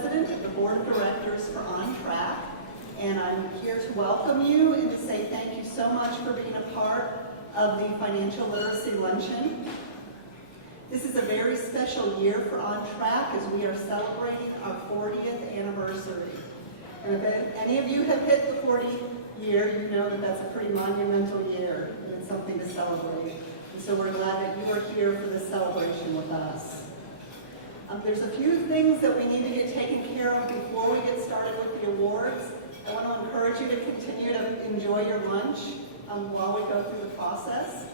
President of the Board of Directors for Ontrack, and I'm here to welcome you and to say thank you so much for being a part of the Financial Literacy Luncheon. This is a very special year for Ontrack as we are celebrating our 40th anniversary. And if any of you have hit the 40th year, you know that that's a pretty monumental year, and it's something to celebrate. And so we're glad that you are here for this celebration with us. There's a few things that we need to get taken care of before we get started with the awards. I want to encourage you to continue to enjoy your lunch while we go through the process.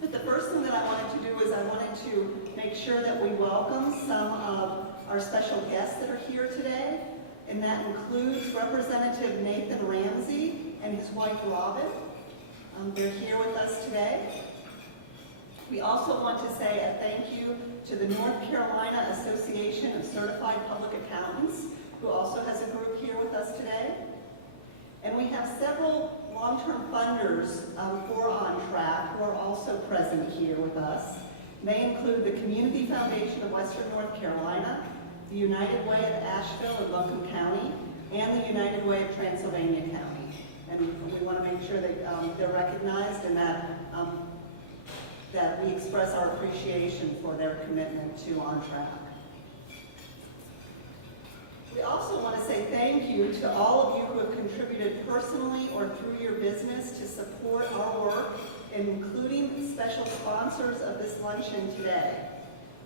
But the first thing that I wanted to do is I wanted to make sure that we welcome some of our special guests that are here today. And that includes Representative Nathan Ramsey and his wife Robin. They're here with us today. We also want to say a thank you to the North Carolina Association of Certified Public Accountants, who also has a group here with us today. And we have several long-term funders for Ontrack who are also present here with us. They include the Community Foundation of Western North Carolina, the United Way of Asheville and Logan County, and the United Way of Transylvania County. And we want to make sure that they're recognized and that we express our appreciation for their commitment to Ontrack. We also want to say thank you to all of you who have contributed personally or through your business to support our work, including special sponsors of this luncheon today.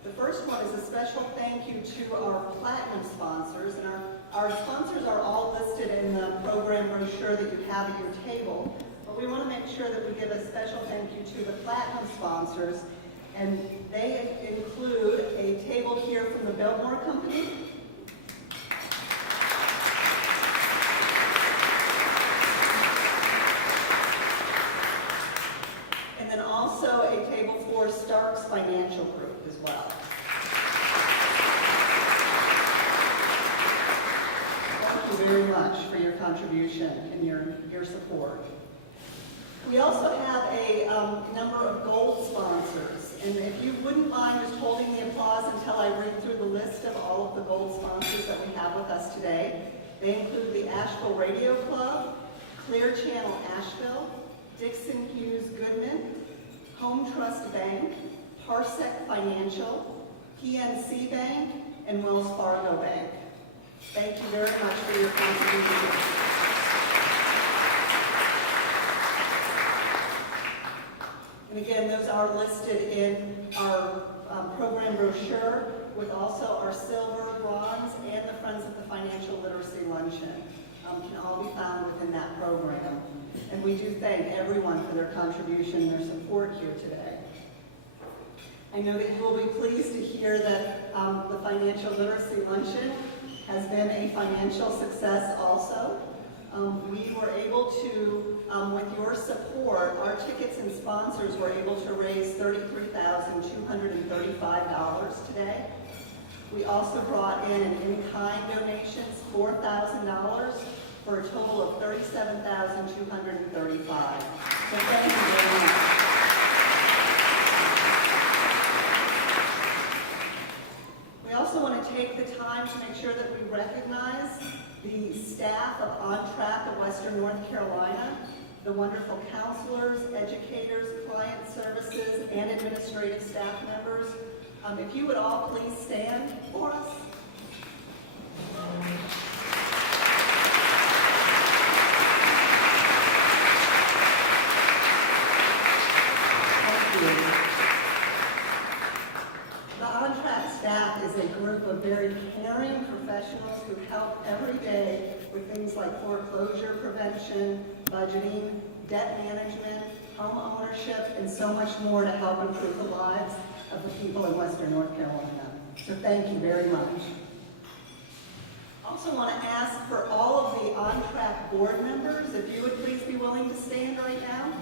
The first one is a special thank you to our platinum sponsors, and our sponsors are all listed in the program brochure that you have at your table. But we want to make sure that we give a special thank you to the platinum sponsors, and they include a table here from the Biltmore Company, and then also a table for Stark's Financial Group as well. Thank you very much for your contribution and your support. We also have a number of gold sponsors, and if you wouldn't mind just holding the applause until I read through the list of all of the gold sponsors that we have with us today. They include the Asheville Radio Club, Clear Channel Asheville, Dixon Hughes Goodman, Home Trust Bank, Parsec Financial, PNC Bank, and Wells Fargo Bank. Thank you very much for your contribution. And again, those are listed in our program brochure, with also our silver, bronze, and the Friends of the Financial Literacy Luncheon can all be found within that program. And we do thank everyone for their contribution and their support here today. I know that you will be pleased to hear that the Financial Literacy Luncheon has been a financial success also. We were able to, with your support, our tickets and sponsors were able to raise $33,235 today. We also brought in an in-kind donations, $4,000, for a total of $37,235. So thank you very much. We also want to take the time to make sure that we recognize the staff of Ontrack of Western North Carolina, the wonderful counselors, educators, client services, and administrative staff members. If you would all please stand for us. Thank you. The Ontrack staff is a group of very caring professionals who help every day with things like foreclosure prevention, budgeting, debt management, home ownership, and so much more to help improve the lives of the people in Western North Carolina. So thank you very much. I also want to ask for all of the Ontrack board members, if you would please be willing to stand right now.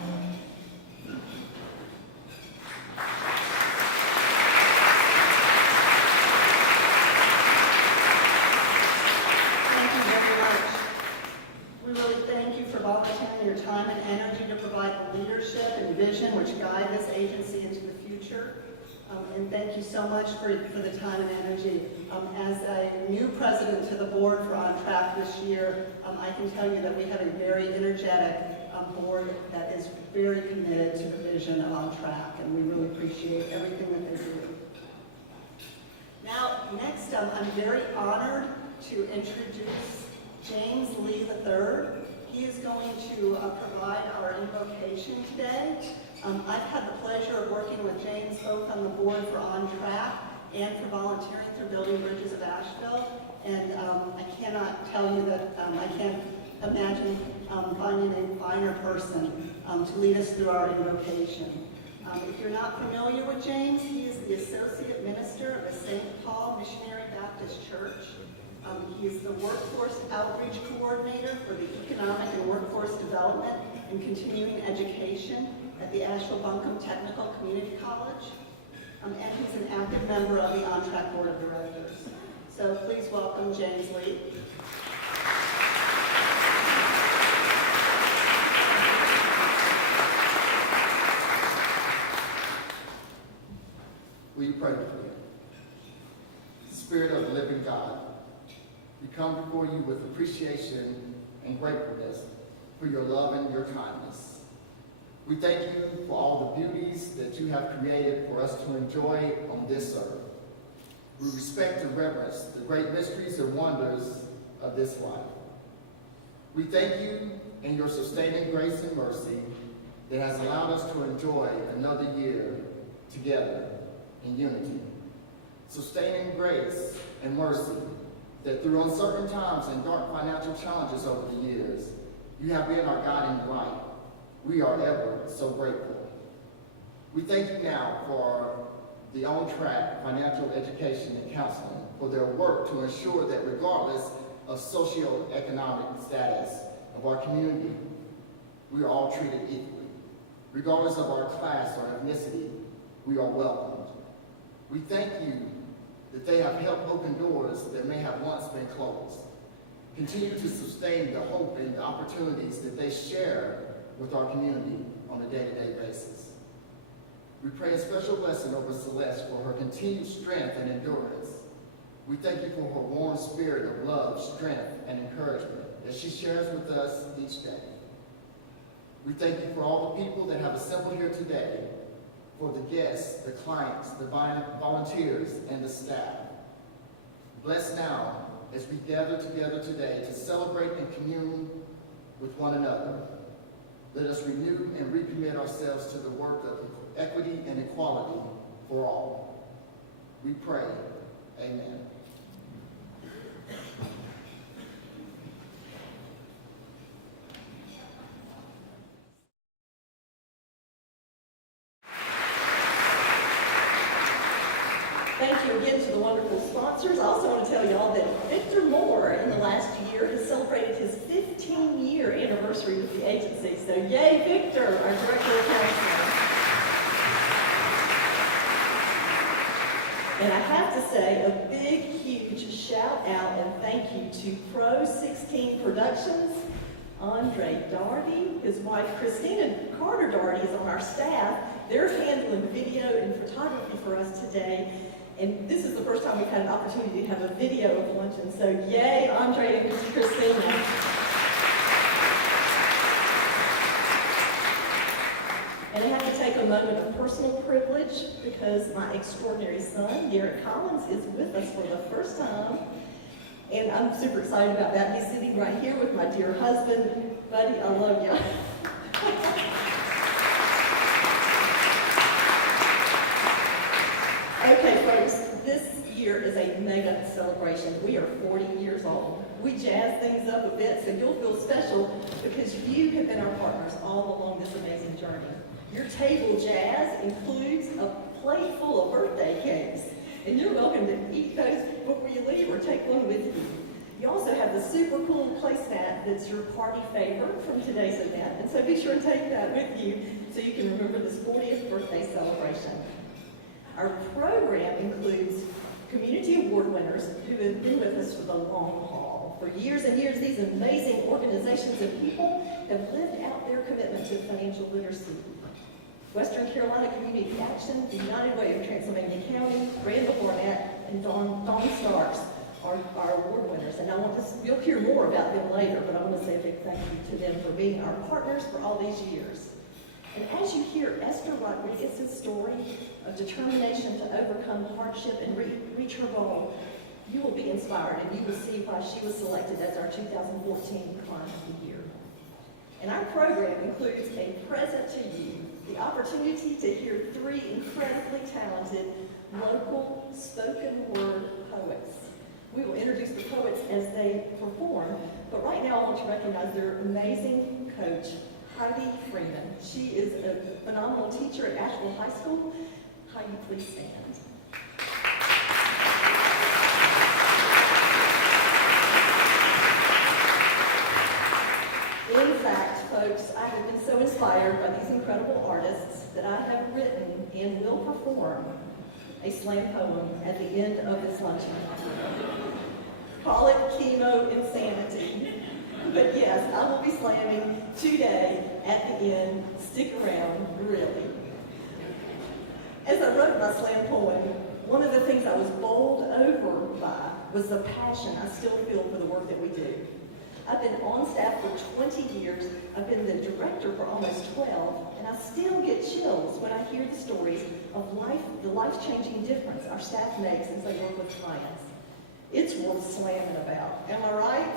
Volunteering your time and energy to provide the leadership and vision which guide this agency into the future. And thank you so much for the time and energy. As a new president to the board for Ontrack this year, I can tell you that we have a very energetic board that is very committed to the vision of Ontrack, and we really appreciate everything that they do. Now, next, I'm very honored to introduce James Lee III. He is going to provide our invocation today. I've had the pleasure of working with James both on the board for Ontrack and for volunteering through Building Bridges of Asheville. And I cannot tell you that I can't imagine finding a finer person to lead us through our invocation. If you're not familiar with James, he is the Associate Minister of the St. Paul Missionary Baptist Church. He is the Workforce Outreach Coordinator for the Economic and Workforce Development and Continuing Education at the Asheville Technical Community College. And he's an active member of the Ontrack Board of Directors. So please welcome James Lee. Will you pray with me? Spirit of the living God, we come before you with appreciation and gratefulness for your love and your kindness. We thank you for all the beauties that you have created for us to enjoy on this earth. We respect and reverence the great mysteries and wonders of this life. We thank you in your sustaining grace and mercy that has allowed us to enjoy another year together in unity. Sustaining grace and mercy that through uncertain times and dark financial challenges over the years, you have been our guiding light. We are ever so grateful. We thank you now for the Ontrack Financial Education and Counseling for their work to ensure that regardless of socioeconomic status of our community, we are all treated equally. Regardless of our class or ethnicity, we are welcomed. We thank you that they have helped open doors that may have once been closed. Continue to sustain the hope and the opportunities that they share with our community on a day-to-day basis. We pray a special blessing over Celeste for her continued strength and endurance. We thank you for her warm spirit of love, strength, and encouragement that she shares with us each day. We thank you for all the people that have assembled here today, for the guests, the clients, the volunteers, and the staff. Bless now as we gather together today to celebrate and commune with one another. Let us renew and recommit ourselves to the work of equity and equality for all. We pray, amen. Thank you again to the wonderful sponsors. I also want to tell y'all that Victor Moore in the last year has celebrated his 15-year anniversary with the agency. So yay, Victor, our Director of Counseling. And I have to say a big, huge shout out and thank you to Pro 16 Productions. Andre Darty, his wife Christina Carter Darty is on our staff. They're handling video and photography for us today. And this is the first time we've had an opportunity to have a video of luncheon. So yay, Andre and Christina. And I have to take a moment of personal privilege because my extraordinary son, Garrett Collins, is with us for the first time. And I'm super excited about that. He's sitting right here with my dear husband. Buddy, I love you. Okay, folks, this year is a mega celebration. We are 40 years old. We jazz things up a bit, so you'll feel special because you have been our partners all along this amazing journey. Your table jazz includes a plate full of birthday cakes, and you're welcome to eat those before you leave or take one with you. You also have the super cool placemat that's your party favorite from today's event, and so be sure to take that with you so you can remember this 40th birthday celebration. Our program includes community award winners who have been with us for the long haul. For years and years, these amazing organizations and people have lived out their commitment to financial literacy. Western Carolina Community Action, the United Way of Transylvania County, Randall Barnett, and Dawn Starks are our award winners. And you'll hear more about them later, but I want to say a big thank you to them for being our partners for all these years. And as you hear Esther Rodriguez's story of determination to overcome hardship and reach her goal, you will be inspired and you will see why she was selected as our 2014 Client of the Year. And our program includes a present to you, the opportunity to hear 3 incredibly talented local spoken word poets. We will introduce the poets as they perform, but right now I want to recognize their amazing coach, Heidi Freeman. She is a phenomenal teacher at Asheville High School. Heidi, please stand. In fact, folks, I have been so inspired by these incredible artists that I have written and will perform a slam poem at the end of this luncheon. Call it chemo insanity. But yes, I will be slamming today at the end. Stick around, really. As I wrote my slam poem, one of the things I was bowled over by was the passion I still feel for the work that we do. I've been on staff for 20 years. I've been the director for almost 12, and I still get chills when I hear the stories of the life-changing difference our staff makes as they work with clients. It's worth slamming about. Am I right?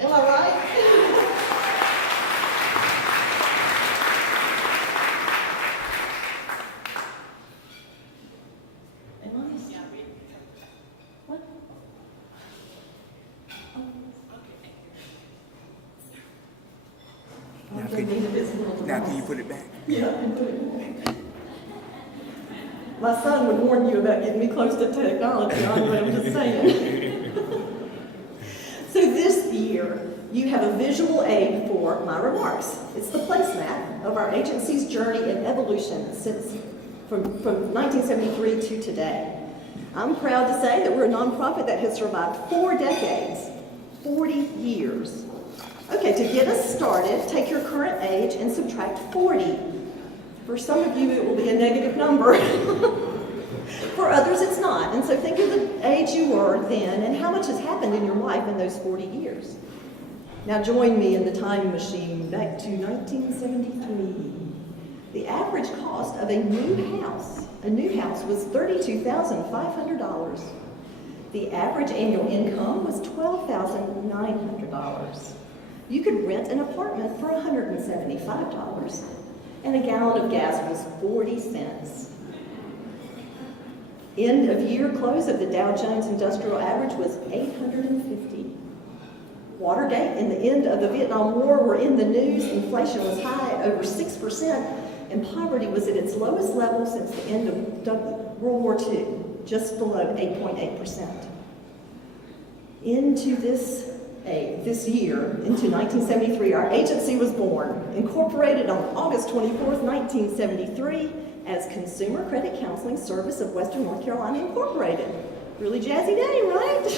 Am I right? Am I? What? Now can you put it back? Yeah, I can put it back. My son would warn you about getting me close to technology, but I'm just saying. So this year, you have a visual aid for my remarks. It's the placemat of our agency's journey and evolution from 1973 to today. I'm proud to say that we're a nonprofit that has survived 4 decades, 40 years. Okay, to get us started, take your current age and subtract 40. For some of you, it will be a negative number. For others, it's not. And so think of the age you were then and how much has happened in your life in those 40 years. Now join me in the time machine back to 1973. The average cost of a new house was $32,500. The average annual income was $12,900. You could rent an apartment for $175, and a gallon of gas was 40 cents. End of year close of the Dow Jones Industrial Average was 850. Watergate and the end of the Vietnam War were in the news. Inflation was high, over 6%, and poverty was at its lowest level since the end of World War II, just below 8.8%. Into this year, into 1973, our agency was born, incorporated on August 24th, 1973, as Consumer Credit Counseling Service of Western North Carolina Incorporated. Really jazzy name, right?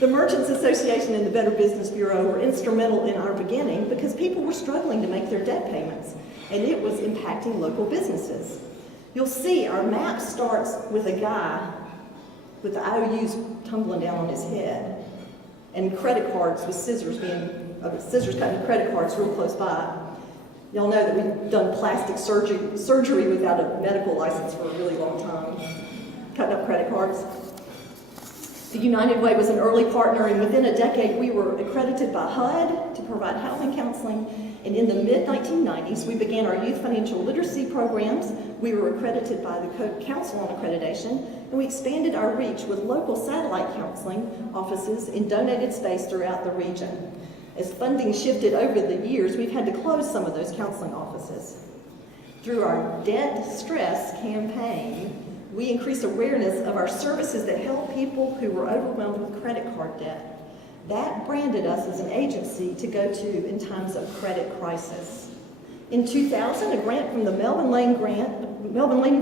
The Merchants Association and the Better Business Bureau were instrumental in our beginning because people were struggling to make their debt payments, and it was impacting local businesses. You'll see our map starts with a guy with the IOUs tumbling down on his head, and credit cards with scissors cutting credit cards real close by. Y'all know that we've done plastic surgery without a medical license for a really long time, cutting up credit cards. The United Way was an early partner, and within a decade we were accredited by HUD to provide housing counseling, and in the mid-1990s we began our youth financial literacy programs. We were accredited by the Council on Accreditation, and we expanded our reach with local satellite counseling offices in donated space throughout the region. As funding shifted over the years, we've had to close some of those counseling offices. Through our Debt Stress campaign, we increased awareness of our services that help people who were overwhelmed with credit card debt. That branded us as an agency to go to in times of credit crisis. In 2000, a grant from the Melvin Lane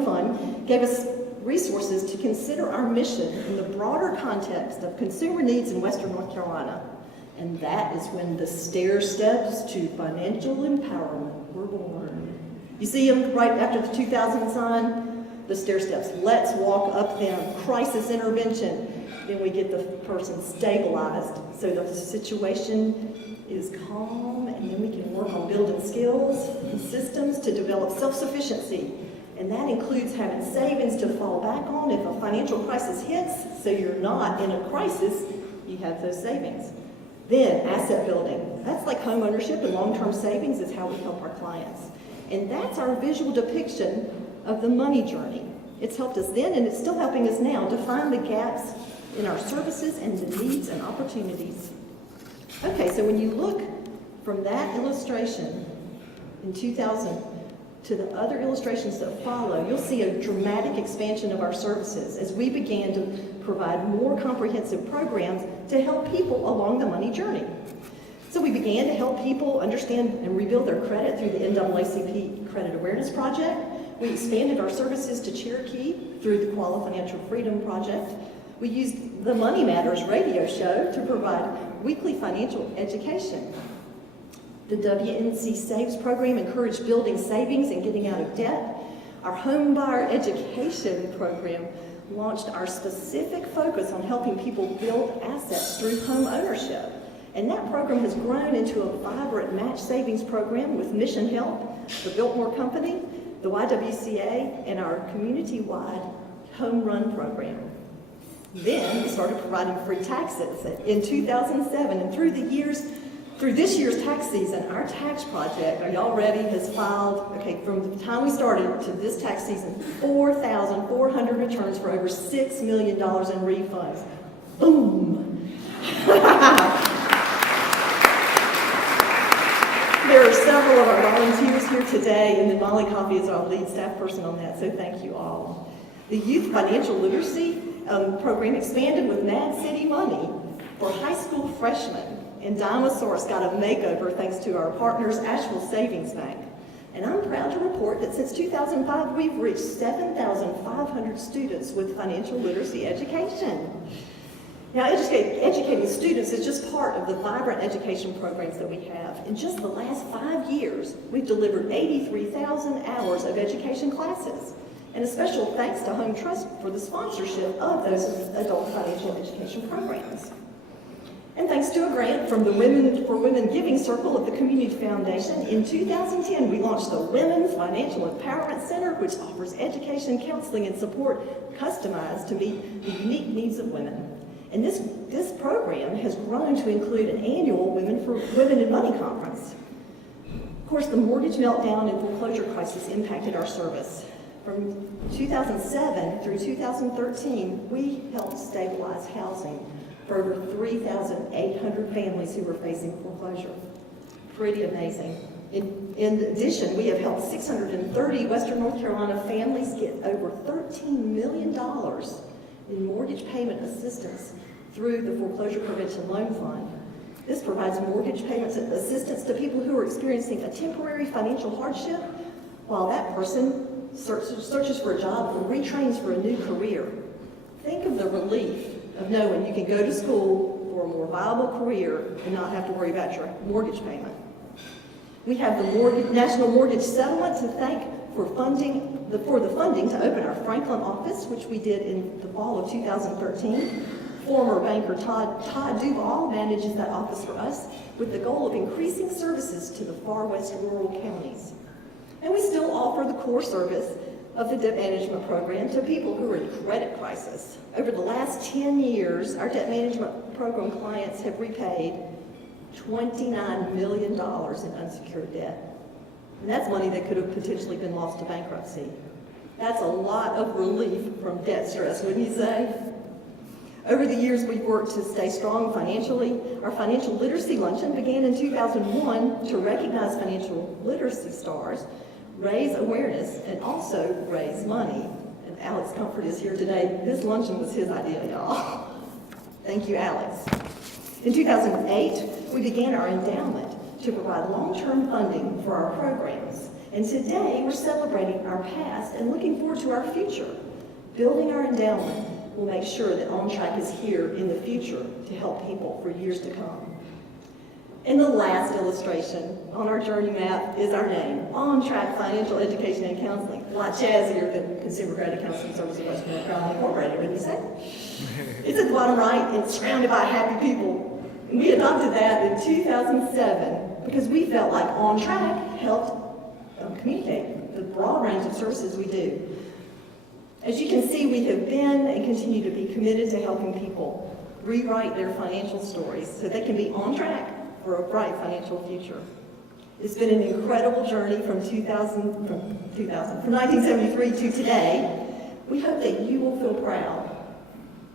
Fund gave us resources to consider our mission in the broader context of consumer needs in Western North Carolina. And that is when the stair steps to financial empowerment were born. You see them right after the 2000 sign? The stair steps. Let's walk up them. Crisis intervention. Then we get the person stabilized so the situation is calm, and then we can work on building skills and systems to develop self-sufficiency. And that includes having savings to fall back on if a financial crisis hits, so you're not in a crisis, you have those savings. Then asset building. That's like home ownership, and long-term savings is how we help our clients. And that's our visual depiction of the money journey. It's helped us then, and it's still helping us now, define the gaps in our services and the needs and opportunities. Okay, so when you look from that illustration in 2000 to the other illustrations that follow, you'll see a dramatic expansion of our services as we began to provide more comprehensive programs to help people along the money journey. So we began to help people understand and rebuild their credit through the NAACP Credit Awareness Project. We expanded our services to Cherokee through the Koala Financial Freedom Project. We used the Money Matters radio show to provide weekly financial education. The WNC Saves program encouraged building savings and getting out of debt. Our home buyer education program launched our specific focus on helping people build assets through home ownership. And that program has grown into a vibrant match savings program with Mission Help, the Biltmore Company, the YWCA, and our community-wide home run program. Then we started providing free taxes in 2007, and through this year's tax season, our tax project, are y'all ready, has filed, okay, from the time we started to this tax season, 4,400 returns for over $6 million in refunds. Boom! There are several of our volunteers here today, and then Molly Coffey is our lead staff person on that, so thank you all. The Youth Financial Literacy program expanded with Mad City Money for high school freshmen, and Dinosaurus got a makeover thanks to our partners, Asheville Savings Bank. And I'm proud to report that since 2005, we've reached 7,500 students with financial literacy education. Now, educating students is just part of the vibrant education programs that we have. In just the last 5 years, we've delivered 83,000 hours of education classes. And a special thanks to Home Trust for the sponsorship of those adult financial education programs. And thanks to a grant from the Women for Women Giving Circle of the Community Foundation, in 2010 we launched the Women's Financial Empowerment Center, which offers education, counseling, and support customized to meet the unique needs of women. And this program has grown to include an annual Women in Money conference. Of course, the mortgage meltdown and foreclosure crisis impacted our service. From 2007 through 2013, we helped stabilize housing for over 3,800 families who were facing foreclosure. Pretty amazing. In addition, we have helped 630 Western North Carolina families get over $13 million in mortgage payment assistance through the Foreclosure Prevention Loan Fund. This provides mortgage payment assistance to people who are experiencing a temporary financial hardship while that person searches for a job or retrains for a new career. Think of the relief of knowing you can go to school for a more viable career and not have to worry about your mortgage payment. We have the National Mortgage Settlement to thank for the funding to open our Franklin office, which we did in the fall of 2013. Former banker Todd Duval manages that office for us with the goal of increasing services to the far west rural counties. And we still offer the core service of the debt management program to people who are in credit crisis. Over the last 10 years, our debt management program clients have repaid $29 million in unsecured debt. And that's money that could have potentially been lost to bankruptcy. That's a lot of relief from debt stress, wouldn't you say? Over the years, we've worked to stay strong financially. Our Financial Literacy Luncheon began in 2001 to recognize financial literacy stars, raise awareness, and also raise money. And Alex Comfort is here today. This luncheon was his idea, y'all. Thank you, Alex. In 2008, we began our endowment to provide long-term funding for our programs. And today, we're celebrating our past and looking forward to our future. Building our endowment will make sure that Ontrack is here in the future to help people for years to come. And the last illustration on our journey map is our name, Ontrack Financial Education and Counseling. A lot jazzier than Consumer Credit Counseling Services West North Carolina Incorporated, wouldn't you say? It's at the bottom right, and it's surrounded by happy people. And we adopted that in 2007 because we felt like Ontrack helped communicate the broad range of services we do. As you can see, we have been and continue to be committed to helping people rewrite their financial stories so they can be on track for a bright financial future. It's been an incredible journey from 1973 to today. We hope that you will feel proud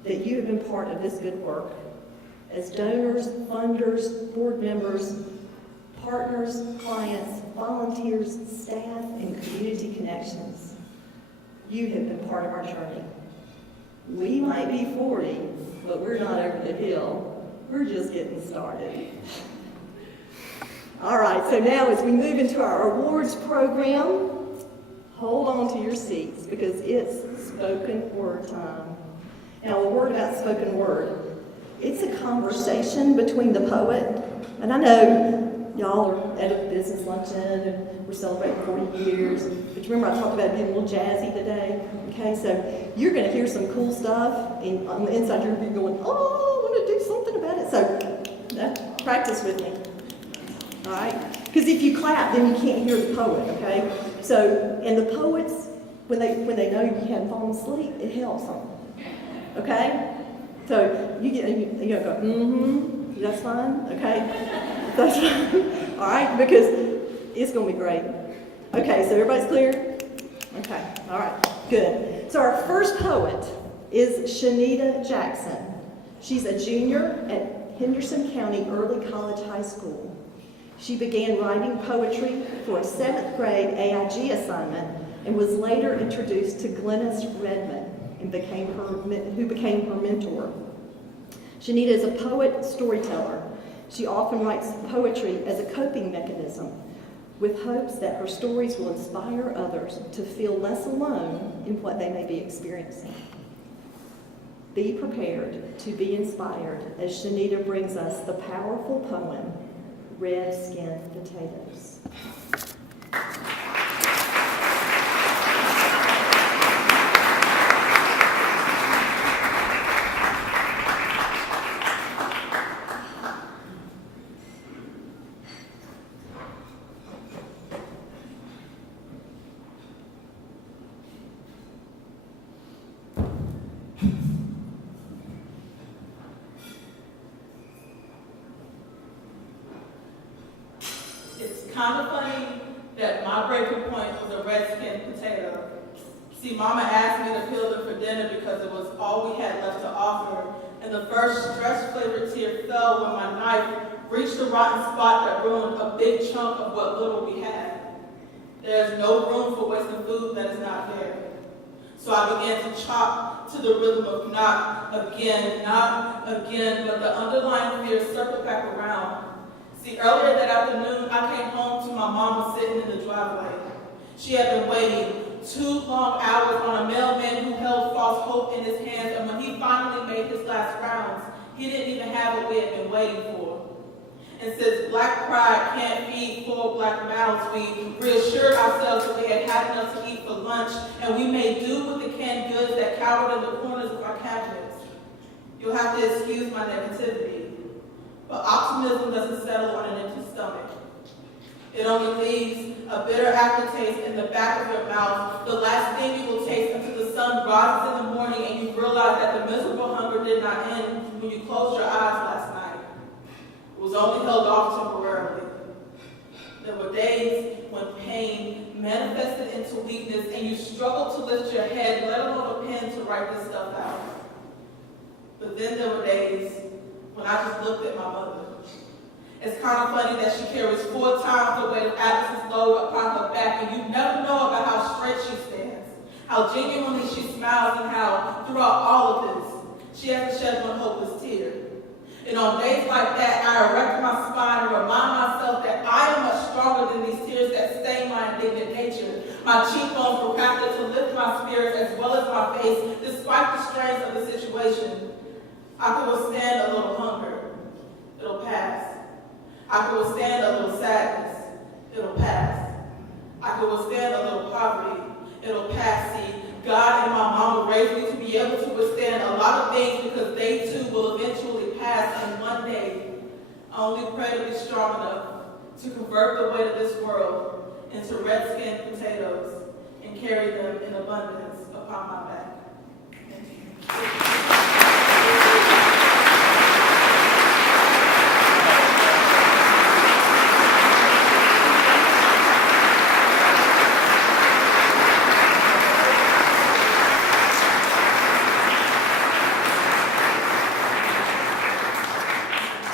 that you have been part of this good work as donors, funders, board members, partners, clients, volunteers, staff, and community connections. You have been part of our journey. We might be 40, but we're not over the hill. We're just getting started. All right, so now as we move into our awards program, hold on to your seats because it's spoken word time. Now, a word about spoken word. It's a conversation between the poet, and I know y'all are at a business luncheon and we're celebrating 40 years, but remember I talked about being a little jazzy today? Okay, so you're going to hear some cool stuff, and on the inside you're going to be going, oh, I want to do something about it. So practice with me. All right? Because if you clap, then you can't hear the poet, okay? So, and the poets, when they know you haven't fallen asleep, it helps them, okay? So you go, mm-hmm, that's fine, okay? That's fine, all right? Because it's going to be great. Okay, so everybody's clear? Okay, all right, good. So our first poet is Shanita Jackson. She's a junior at Henderson County Early College High School. She began writing poetry for a 7th grade AIG assignment and was later introduced to Glennis Redmond, who became her mentor. Shanita is a poet storyteller. She often writes poetry as a coping mechanism with hopes that her stories will inspire others to feel less alone in what they may be experiencing. Be prepared to be inspired as Shanita brings us the powerful poem, Red Skinned Potatoes. Kind of funny that my breaking point was a red-skinned potato. See, Mama asked me to peel them for dinner because it was all we had left to offer, and the first stress-flavored tear fell when my knife reached the rotten spot that ruined a big chunk of what little we had. There's no room for wasting food that is not there. So I began to chop to the rhythm of not again, but the underlying fear circled back around. See, earlier that afternoon, I came home to my mama sitting in the driveway. She had been waiting 2 long hours on a mailman who held false hope in his hands, and when he finally made his last rounds, he didn't even have what we had been waiting for. And since black pride can't feed full black mouths, we reassured ourselves that we had had enough to eat for lunch, and we made do with the canned goods that cowered in the corners of our cabinets. You'll have to excuse my negativity. But optimism doesn't settle on an empty stomach. It only leaves a bitter aftertaste in the back of your mouth, the last thing you will taste until the sun rises in the morning and you realize that the miserable hunger did not end when you closed your eyes last night. It was only held off temporarily. There were days when pain manifested into weakness and you struggled to lift your head, let alone a pen to write this stuff out. But then there were days when I just looked at my mother. It's kind of funny that she carries 4 times the weight of Atlas's load upon her back, and you never know about how straight she stands, how genuinely she smiles, and how, throughout all of this, she hasn't shed one hopeless tear. And on days like that, I erect my spine and remind myself that I am much stronger than these tears that stain my indignant nature. My cheekbones were crafted to lift my spirits as well as my face, despite the strains of the situation. I could withstand a little hunger. It'll pass. I can withstand a little sadness. It'll pass. I can withstand a little poverty. It'll pass. See, God and my mama raised me to be able to withstand a lot of things because they too will eventually pass, and one day I only pray to be strong enough to convert the weight of this world into red-skinned potatoes and carry them in abundance upon my back. Thank you.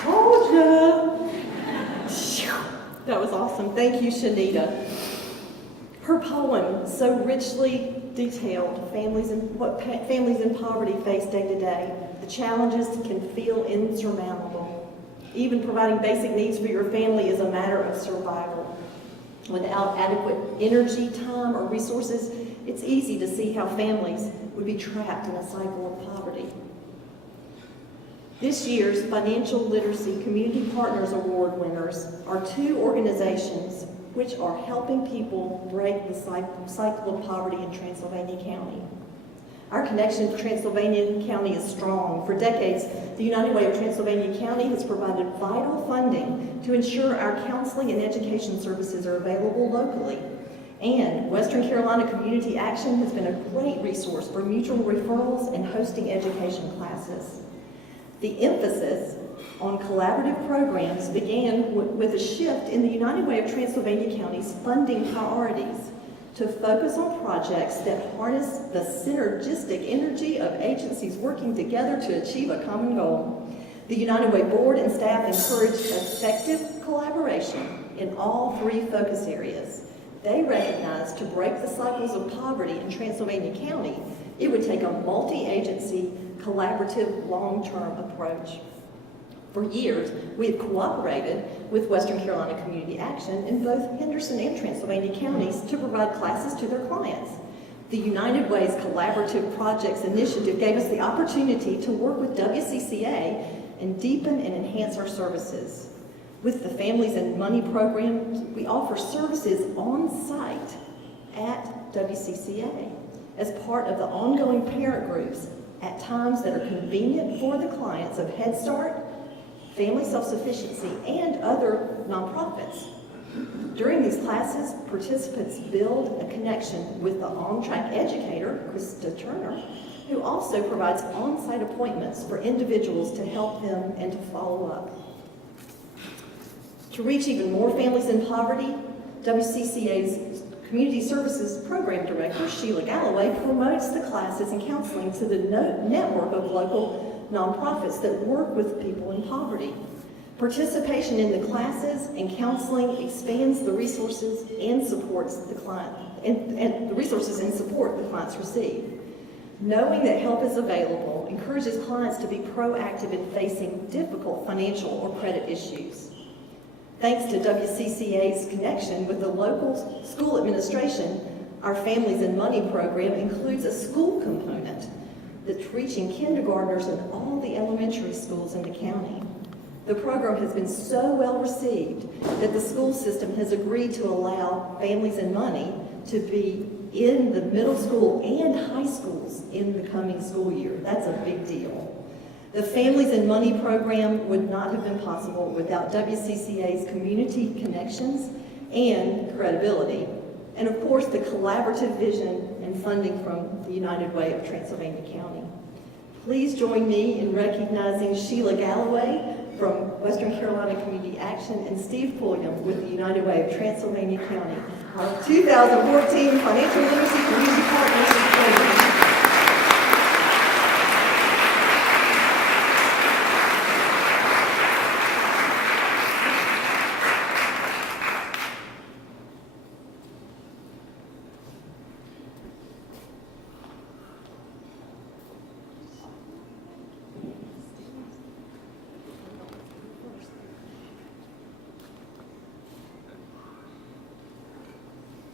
Told ya. That was awesome. Thank you, Shanita. Her poem so richly detailed what families in poverty face day to day. The challenges can feel insurmountable. Even providing basic needs for your family is a matter of survival. Without adequate energy, time, or resources, it's easy to see how families would be trapped in a cycle of poverty. This year's Financial Literacy Community Partners Award winners are two organizations which are helping people break the cycle of poverty in Transylvania County. Our connection to Transylvania County is strong. For decades, the United Way of Transylvania County has provided vital funding to ensure our counseling and education services are available locally. And Western Carolina Community Action has been a great resource for mutual referrals and hosting education classes. The emphasis on collaborative programs began with a shift in the United Way of Transylvania County's funding priorities to focus on projects that harness the synergistic energy of agencies working together to achieve a common goal. The United Way board and staff encouraged effective collaboration in all three focus areas. They recognized to break the cycles of poverty in Transylvania County, it would take a multi-agency, collaborative, long-term approach. For years, we have cooperated with Western Carolina Community Action in both Henderson and Transylvania counties to provide classes to their clients. The United Way's Collaborative Projects Initiative gave us the opportunity to work with WCCA and deepen and enhance our services. With the Families and Money program, we offer services on site at WCCA as part of the ongoing parent groups at times that are convenient for the clients of Head Start, Family Self-Sufficiency, and other nonprofits. During these classes, participants build a connection with the Ontrack educator, Krista Turner, who also provides on-site appointments for individuals to help them and to follow up. To reach even more families in poverty, WCCA's Community Services Program Director, Sheila Galloway, promotes the classes and counseling to the network of local nonprofits that work with people in poverty. Participation in the classes and counseling expands the resources and supports the client, and the resources and support the clients receive. Knowing that help is available encourages clients to be proactive in facing difficult financial or credit issues. Thanks to WCCA's connection with the local school administration, our Families and Money program includes a school component that's reaching kindergartners in all the elementary schools in the county. The program has been so well received that the school system has agreed to allow Families and Money to be in the middle school and high schools in the coming school year. That's a big deal. The Families and Money program would not have been possible without WCCA's community connections and credibility. And of course, the collaborative vision and funding from the United Way of Transylvania County. Please join me in recognizing Sheila Galloway from Western Carolina Community Action and Steve Pulliam with the United Way of Transylvania County, our 2014 Financial Literacy Community Partners Program.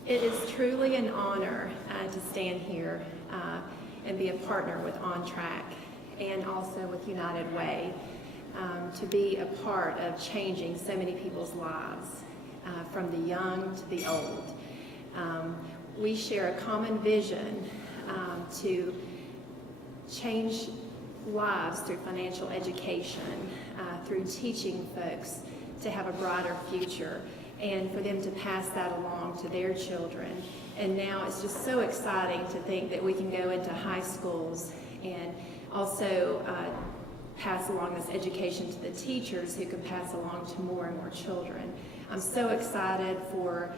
It is truly an honor to stand here and be a partner with Ontrack and also with United Way. to be a part of changing so many people's lives, from the young to the old. We share a common vision to change lives through financial education, through teaching folks to have a brighter future, and for them to pass that along to their children. And now it's just so exciting to think that we can go into high schools and also pass along this education to the teachers who can pass along to more and more children. I'm so excited for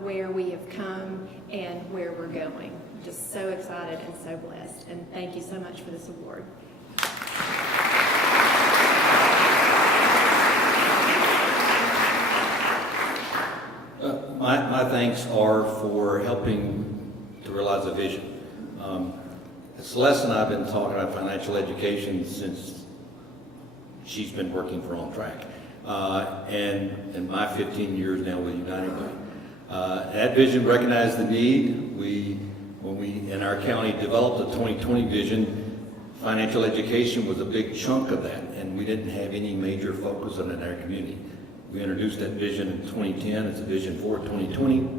where we have come and where we're going. Just so excited and so blessed. And thank you so much for this award. My thanks are for helping to realize a vision. Celeste and I have been talking about financial education since she's been working for Ontrack, and in my 15 years now with United Way. That vision recognized the need. When we in our county developed the 2020 vision, financial education was a big chunk of that, and we didn't have any major focus on it in our community. We introduced that vision in 2010. It's a vision for 2020.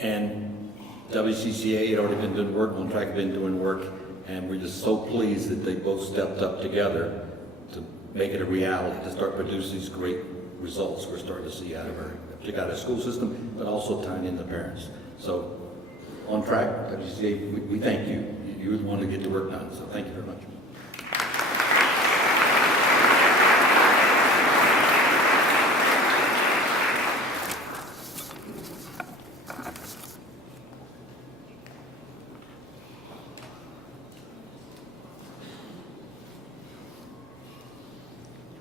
And WCCA had already been doing work, Ontrack had been doing work, and we're just so pleased that they both stepped up together to make it a reality, to start producing these great results we're starting to see out of our, particularly out of the school system, but also tying in the parents. So, Ontrack, WCCA, we thank you. You were the one to get the work done, so thank you very much.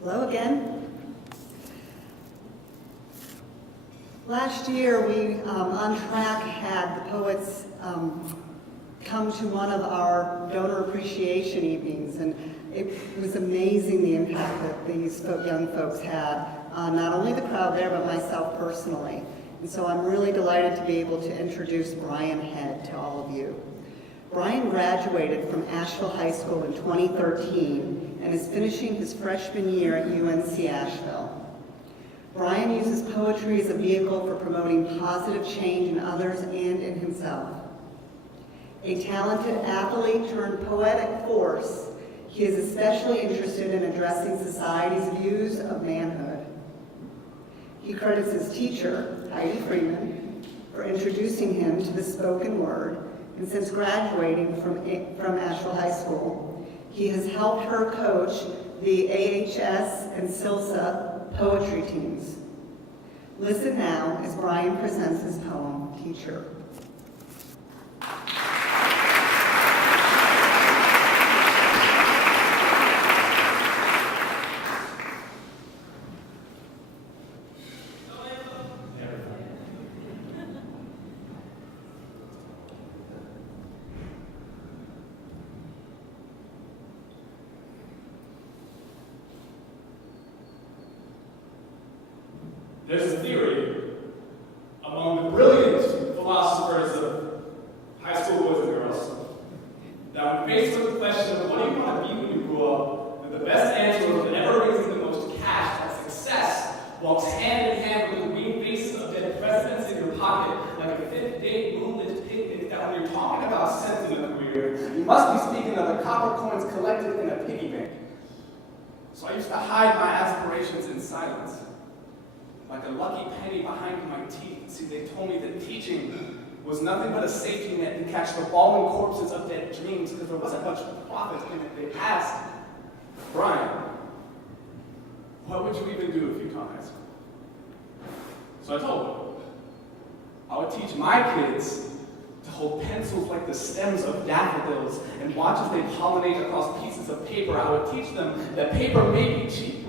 Hello again. Last year, we Ontrack had the poets come to one of our donor appreciation evenings, and it was amazing the impact that these young folks had on not only the crowd there, but myself personally. And so I'm really delighted to be able to introduce Brian Head to all of you. Brian graduated from Asheville High School in 2013 and is finishing his freshman year at UNC Asheville. Brian uses poetry as a vehicle for promoting positive change in others and in himself. A talented athlete turned poetic force, he is especially interested in addressing society's views of manhood. He credits his teacher, Heidi Freeman, for introducing him to the spoken word, and since graduating from Asheville High School, he has helped her coach the AHS and SILSA poetry teams. Listen now as Brian presents his poem, Teacher. There's a theory among the brilliant philosophers of high school boys and girls that when faced with the question of what do you want to be when you grow up, that the best answer of whatever raising the most cash and success walks hand in hand with the green faces of dead presidents in your pocket like a fifth-day moonlit picnic, that when you're talking about sense in a career, you must be speaking of the copper coins collected in a piggy bank. So I used to hide my aspirations in silence, like a lucky penny behind my teeth. See, they told me that teaching was nothing but a safety net to catch the falling corpses of dead dreams, because there wasn't much profit in it. They asked, Brian, what would you even do if you taught high school? So I told them, I would teach my kids to hold pencils like the stems of daffodils and watch as they pollinate across pieces of paper. I would teach them that paper may be cheap,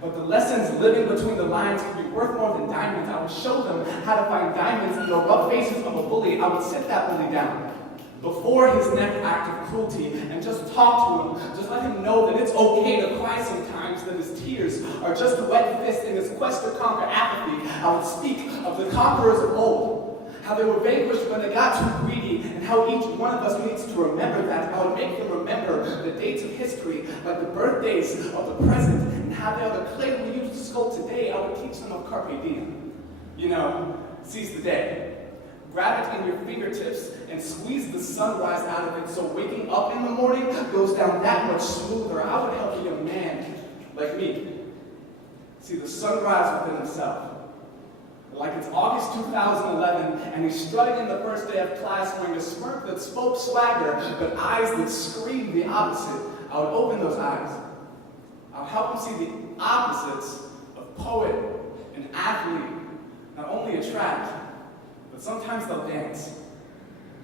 but the lessons living between the lines could be worth more than diamonds. I would show them how to find diamonds in the rough faces of a bully. I would sit that bully down before his next act of cruelty and just talk to him. Just let him know that it's okay to cry sometimes, that his tears are just a wet fist in his quest to conquer apathy. I would speak of the conquerors of old, how they were vanquished when they got too greedy, and how each one of us needs to remember that. I would make them remember the dates of history. like the birthdays of the present, and how they are the clay we use to sculpt today. I would teach them of carpe diem. You know, seize the day. Grab it in your fingertips and squeeze the sunrise out of it so waking up in the morning goes down that much smoother. I would help a young man like me see the sunrise within himself. Like it's August 2011 and he's strutting in the first day of class wearing a smirk that spoke swagger but eyes that screamed the opposite. I would open those eyes. I would help him see the opposites of poet and athlete not only attract, but sometimes they'll dance.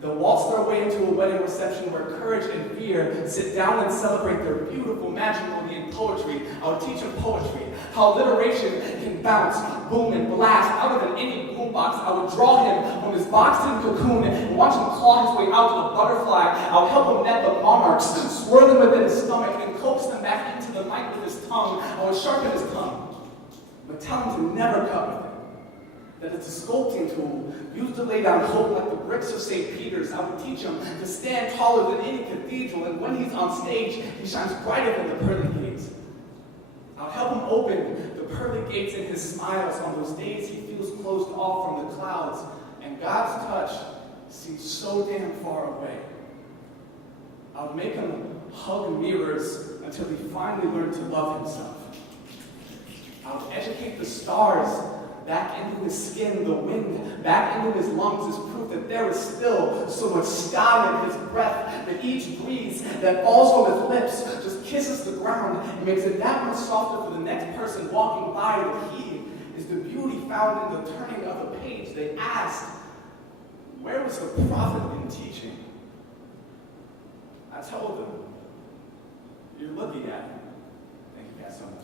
They'll waltz their way into a wedding reception where courage and fear sit down and celebrate their beautiful matrimony in poetry. I would teach them poetry, how alliteration can bounce, boom, and blast out of any boombox. I would draw him from his boxed-in cocoon and watch him claw his way out to the butterfly. I would help him net the monarchs, swirl them within his stomach, and coax them back into the mic with his tongue. I would sharpen his tongue, but tell him to never cut with it. That it's a sculpting tool used to lay down hope like the bricks of St. Peter's. I would teach him to stand taller than any cathedral, and when he's on stage, he shines brighter than the pearly gates. I'll help him open the pearly gates in his smiles on those days he feels closed off from the clouds, and God's touch seems so damn far away. I'll make him hug mirrors until he finally learned to love himself. I'll educate the stars back into his skin, the wind back into his lungs is proof that there is still so much sky in his breath that each breeze that falls from his lips just kisses the ground and makes it that much softer for the next person walking by. That he is the beauty found in the turning of a page. They asked, where was the prophet in teaching? I told them, you're looking at him. Thank you guys so much.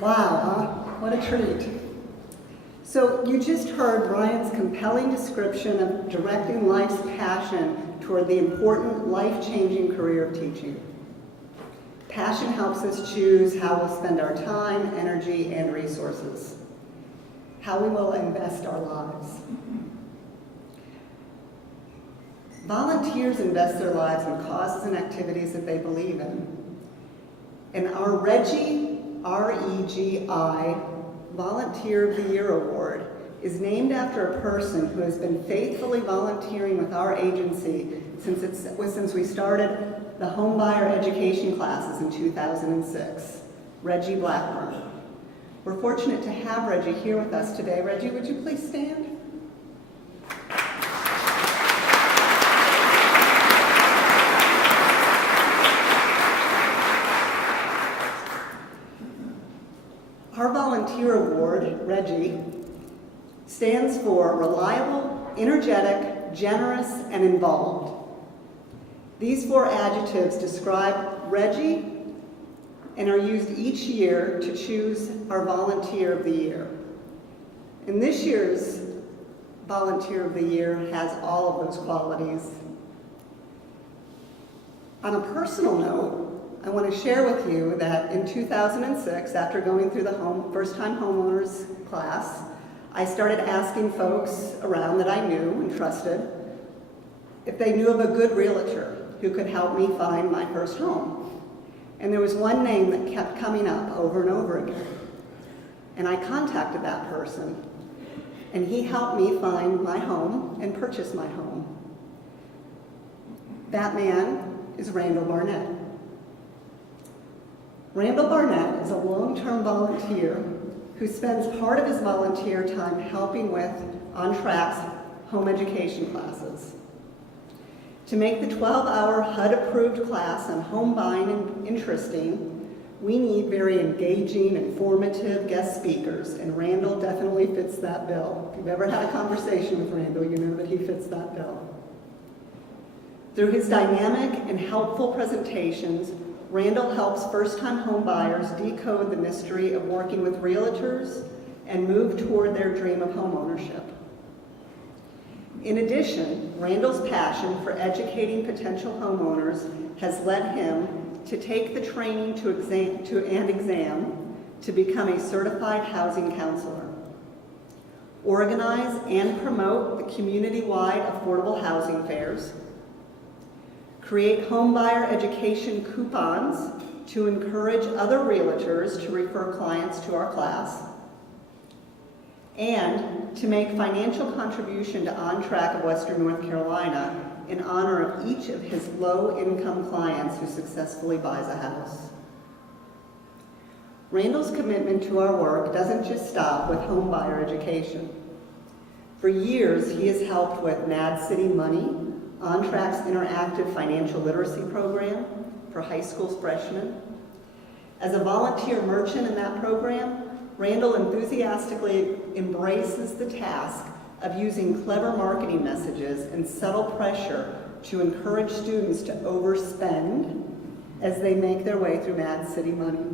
Wow, huh? What a treat. So you just heard Brian's compelling description of directing life's passion toward the important, life-changing career of teaching. Passion helps us choose how we'll spend our time, energy, and resources, how we will invest our lives. Volunteers invest their lives in causes and activities that they believe in. And our REGI, R-E-G-I, Volunteer of the Year Award is named after a person who has been faithfully volunteering with our agency since we started the homebuyer education classes in 2006, Reggie Blackburn. We're fortunate to have Reggie here with us today. Reggie, would you please stand? Our volunteer award, Reggie, stands for reliable, energetic, generous, and involved. These 4 adjectives describe Reggie and are used each year to choose our Volunteer of the Year. And this year's Volunteer of the Year has all of those qualities. On a personal note, I want to share with you that in 2006, after going through the first-time homeowners class, I started asking folks around that I knew and trusted if they knew of a good realtor who could help me find my first home. And there was one name that kept coming up over and over again. And I contacted that person, and he helped me find my home and purchase my home. That man is Randall Barnett. Randall Barnett is a long-term volunteer who spends part of his volunteer time helping with Ontrack's home education classes. To make the 12-hour HUD-approved class on home buying interesting, we need very engaging, informative guest speakers, and Randall definitely fits that bill. If you've ever had a conversation with Randall, you know that he fits that bill. Through his dynamic and helpful presentations, Randall helps first-time home buyers decode the mystery of working with realtors and move toward their dream of homeownership. In addition, Randall's passion for educating potential homeowners has led him to take the training and exam to become a certified housing counselor, organize and promote the community-wide affordable housing fairs, create homebuyer education coupons to encourage other realtors to refer clients to our class, and to make financial contribution to Ontrack of Western North Carolina in honor of each of his low-income clients who successfully buys a house. Randall's commitment to our work doesn't just stop with homebuyer education. For years, he has helped with Mad City Money, Ontrack's interactive financial literacy program for high school freshmen. As a volunteer merchant in that program, Randall enthusiastically embraces the task of using clever marketing messages and subtle pressure to encourage students to overspend as they make their way through Mad City Money.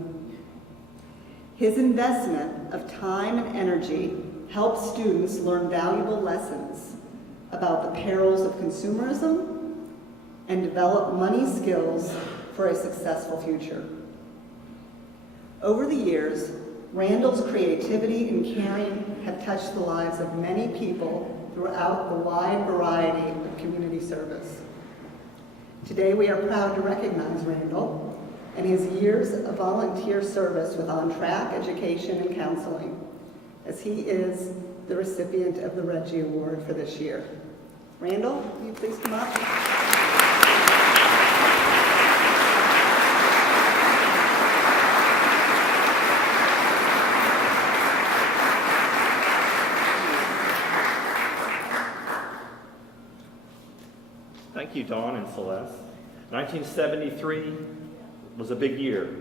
His investment of time and energy helps students learn valuable lessons about the perils of consumerism and develop money skills for a successful future. Over the years, Randall's creativity and caring have touched the lives of many people throughout the wide variety of community service. Today, we are proud to recognize Randall and his years of volunteer service with Ontrack Education and Counseling, as he is the recipient of the Reggie Award for this year. Randall, will you please come up? Thank you, Dawn and Celeste. 1973 was a big year.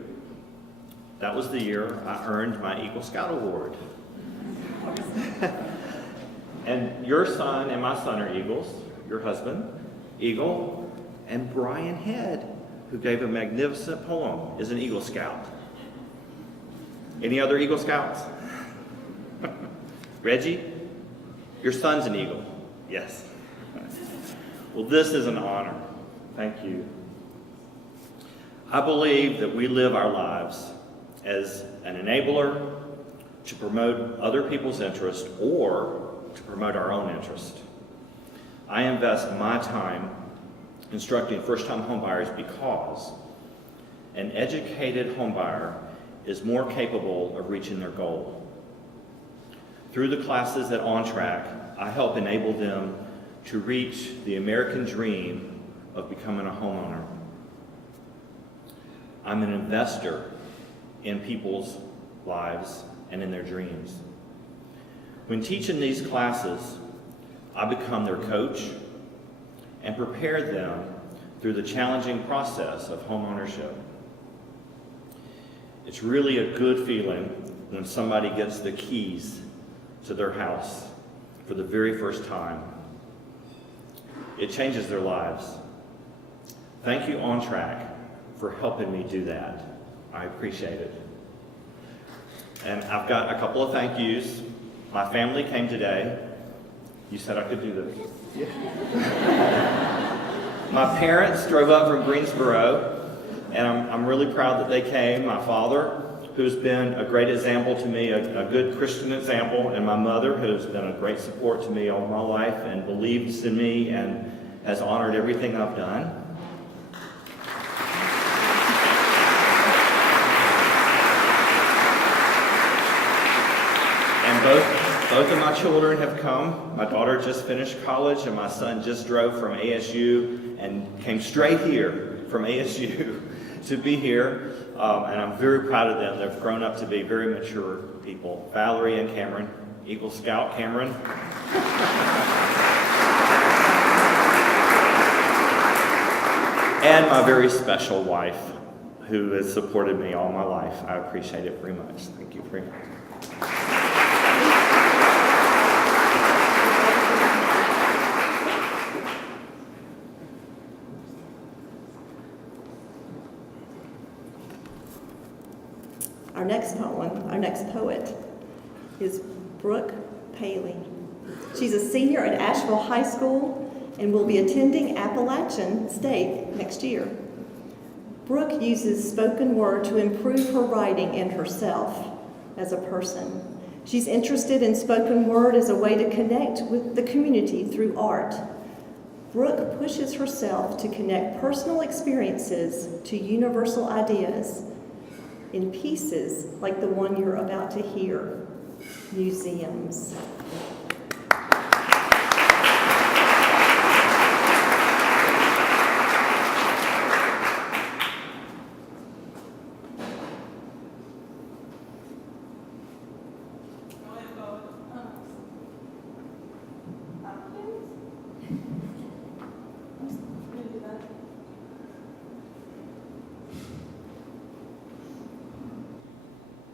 That was the year I earned my Eagle Scout Award. And your son and my son are Eagles, your husband, Eagle, and Brian Head, who gave a magnificent poem, is an Eagle Scout. Any other Eagle Scouts? Reggie, your son's an Eagle. Yes. Well, this is an honor. Thank you. I believe that we live our lives as an enabler to promote other people's interest or to promote our own interest. I invest my time instructing first-time homebuyers because an educated homebuyer is more capable of reaching their goal. Through the classes at Ontrack, I help enable them to reach the American dream of becoming a homeowner. I'm an investor in people's lives and in their dreams. When teaching these classes, I become their coach and prepare them through the challenging process of homeownership. It's really a good feeling when somebody gets the keys to their house for the very first time. It changes their lives. Thank you, Ontrack, for helping me do that. I appreciate it. And I've got a couple of thank yous. My family came today. You said I could do this. Yeah. My parents drove up from Greensboro, and I'm really proud that they came. My father, who's been a great example to me, a good Christian example, and my mother, who's been a great support to me all my life and believes in me and has honored everything I've done. And both of my children have come. My daughter just finished college, and my son just drove from ASU and came straight here from ASU to be here. And I'm very proud of them. They've grown up to be very mature people. Valerie and Cameron, Eagle Scout Cameron. And my very special wife, who has supported me all my life. I appreciate it very much. Thank you very much. Our next poet is Brooke Paley. She's a senior at Asheville High School and will be attending Appalachian State next year. Brooke uses spoken word to improve her writing and herself as a person. She's interested in spoken word as a way to connect with the community through art. Brooke pushes herself to connect personal experiences to universal ideas in pieces like the one you're about to hear, Museums.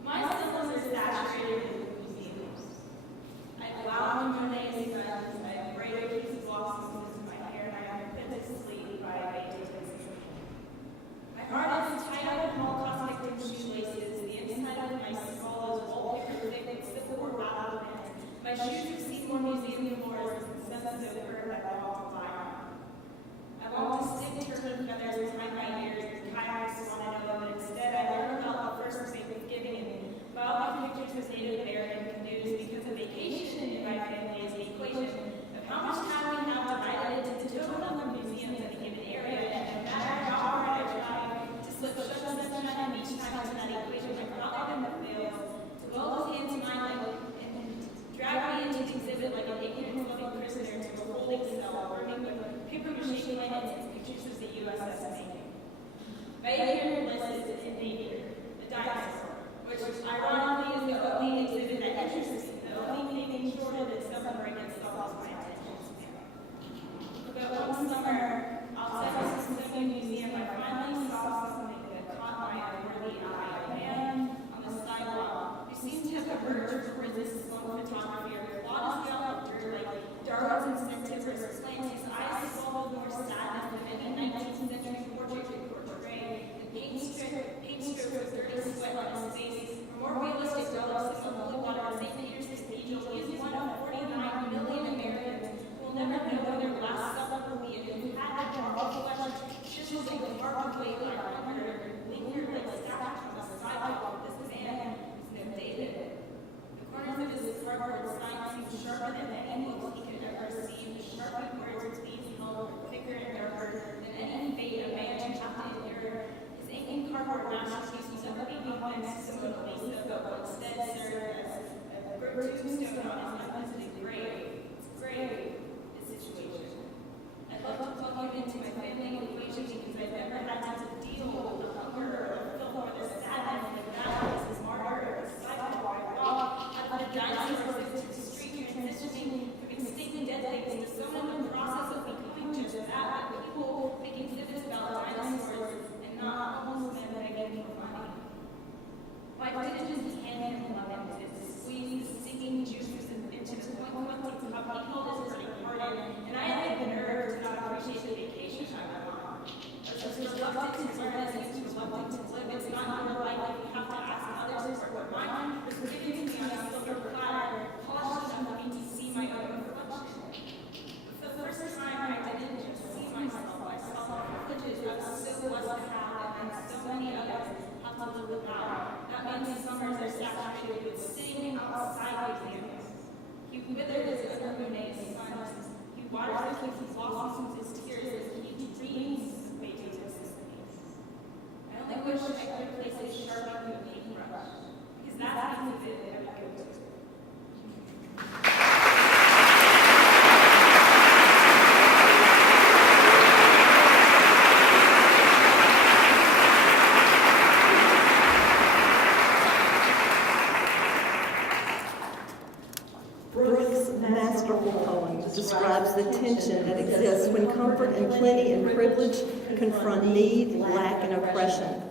My systems are saturated with museums. I allow them to remain friends, I braid pieces of blossoms into my hair, and I am put to sleep by vacations. My heart is tied up in Holocaust victim shoelaces, the inside of my skull is wallpaper thick with Civil War battle pins. My shoes have seen more museum floors and senses of hurt I walk by on. I want to stick turtle feathers behind my ears and kayaks want to know, but instead I learned about the first Thanksgiving and filed my pictures with Native American canoes because a vacation in my family is the equation of how much time we have divided into total number of museums in a given area, and no matter how hard I try to slip shut the sunshine each time to that equation, I cannot let them fail to go into my life and drag me into the exhibit like an ignorant loving prisoner to a holding cell, burning with paper mache planets and pictures of the USS Maine. Right here listed in nature, the dinosaur, which ironically is the only exhibit that interests me, the only thing shorter than summer against all my attention span. But one summer, outside of the Smithsonian Museum, I finally saw something that caught my unworthy eye. A man on the sidewalk who seemed to have the urge to resist slow photography or plot his out of dirt like Darwin's insectivorous plant. His eyes swallowed more sadness than any 19th century portrait could portray. The paint strokes of dirty sweat on his face were more realistic relics than the holy water of St. Peter's Cathedral. He is one of 49 million Americans who will never know when their last supper will be, and who had their flesh chiseled in the hard way by hunger, lingered like statues on the sidewalk. This man was no David. The corners of his cardboard sign seemed sharper than any book he could ever see. The sharpened words being held thicker and darker than any fate a man should have to endure. His inking cardboard masterpiece was never behind similarly so, but instead served as a brick tombstone on his unvisited grave. His grave, his situation. I'd love to plug you into my family equation because I've never had to deal with the hunger or the filth or the sadness and the badness, his martyr, the sidewalk, the dinosaurs, the street transitioning from extinct dead things to someone in the process of becoming just that, but people make exhibits about dinosaurs and not homeless men begging for money. Why didn't just hand him lemons, squeeze singing juices and into the point to how he called his burning heart, and I had been urged to not appreciate the vacation I went on. I was reluctant to learn as I was reluctant to live. It's not your life if you have to ask others for what mine was given to me on a silver platter, polished enough for me to see my own reflection. For the first time, I didn't just see myself, I saw the privileges I was so blessed to have, and so many others have to live without. That means summers are saturated with sitting outside museums. He withered his illuminated suns. He waters the kids' blossoms his tears as he dreams Beethoven's symphonies. I only wish I could replace his sharp with a paintbrush, because that's the exhibit I would go to. Brooke's masterful poem describes the tension that exists when comfort and plenty and privilege confront need, lack, and oppression.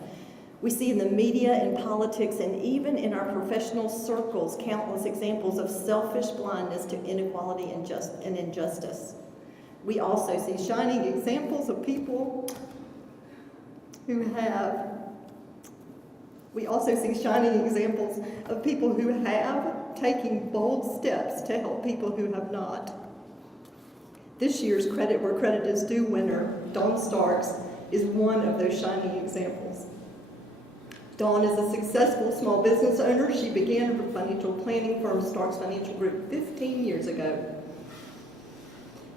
We see in the media and politics and even in our professional circles countless examples of selfish blindness to inequality and injustice. We also see shining examples of people who have taking bold steps to help people who have not. This year's Credit Where Credit Is Due winner, Dawn Starks, is one of those shining examples. Dawn is a successful small business owner. She began her financial planning firm, Starks Financial Group, 15 years ago.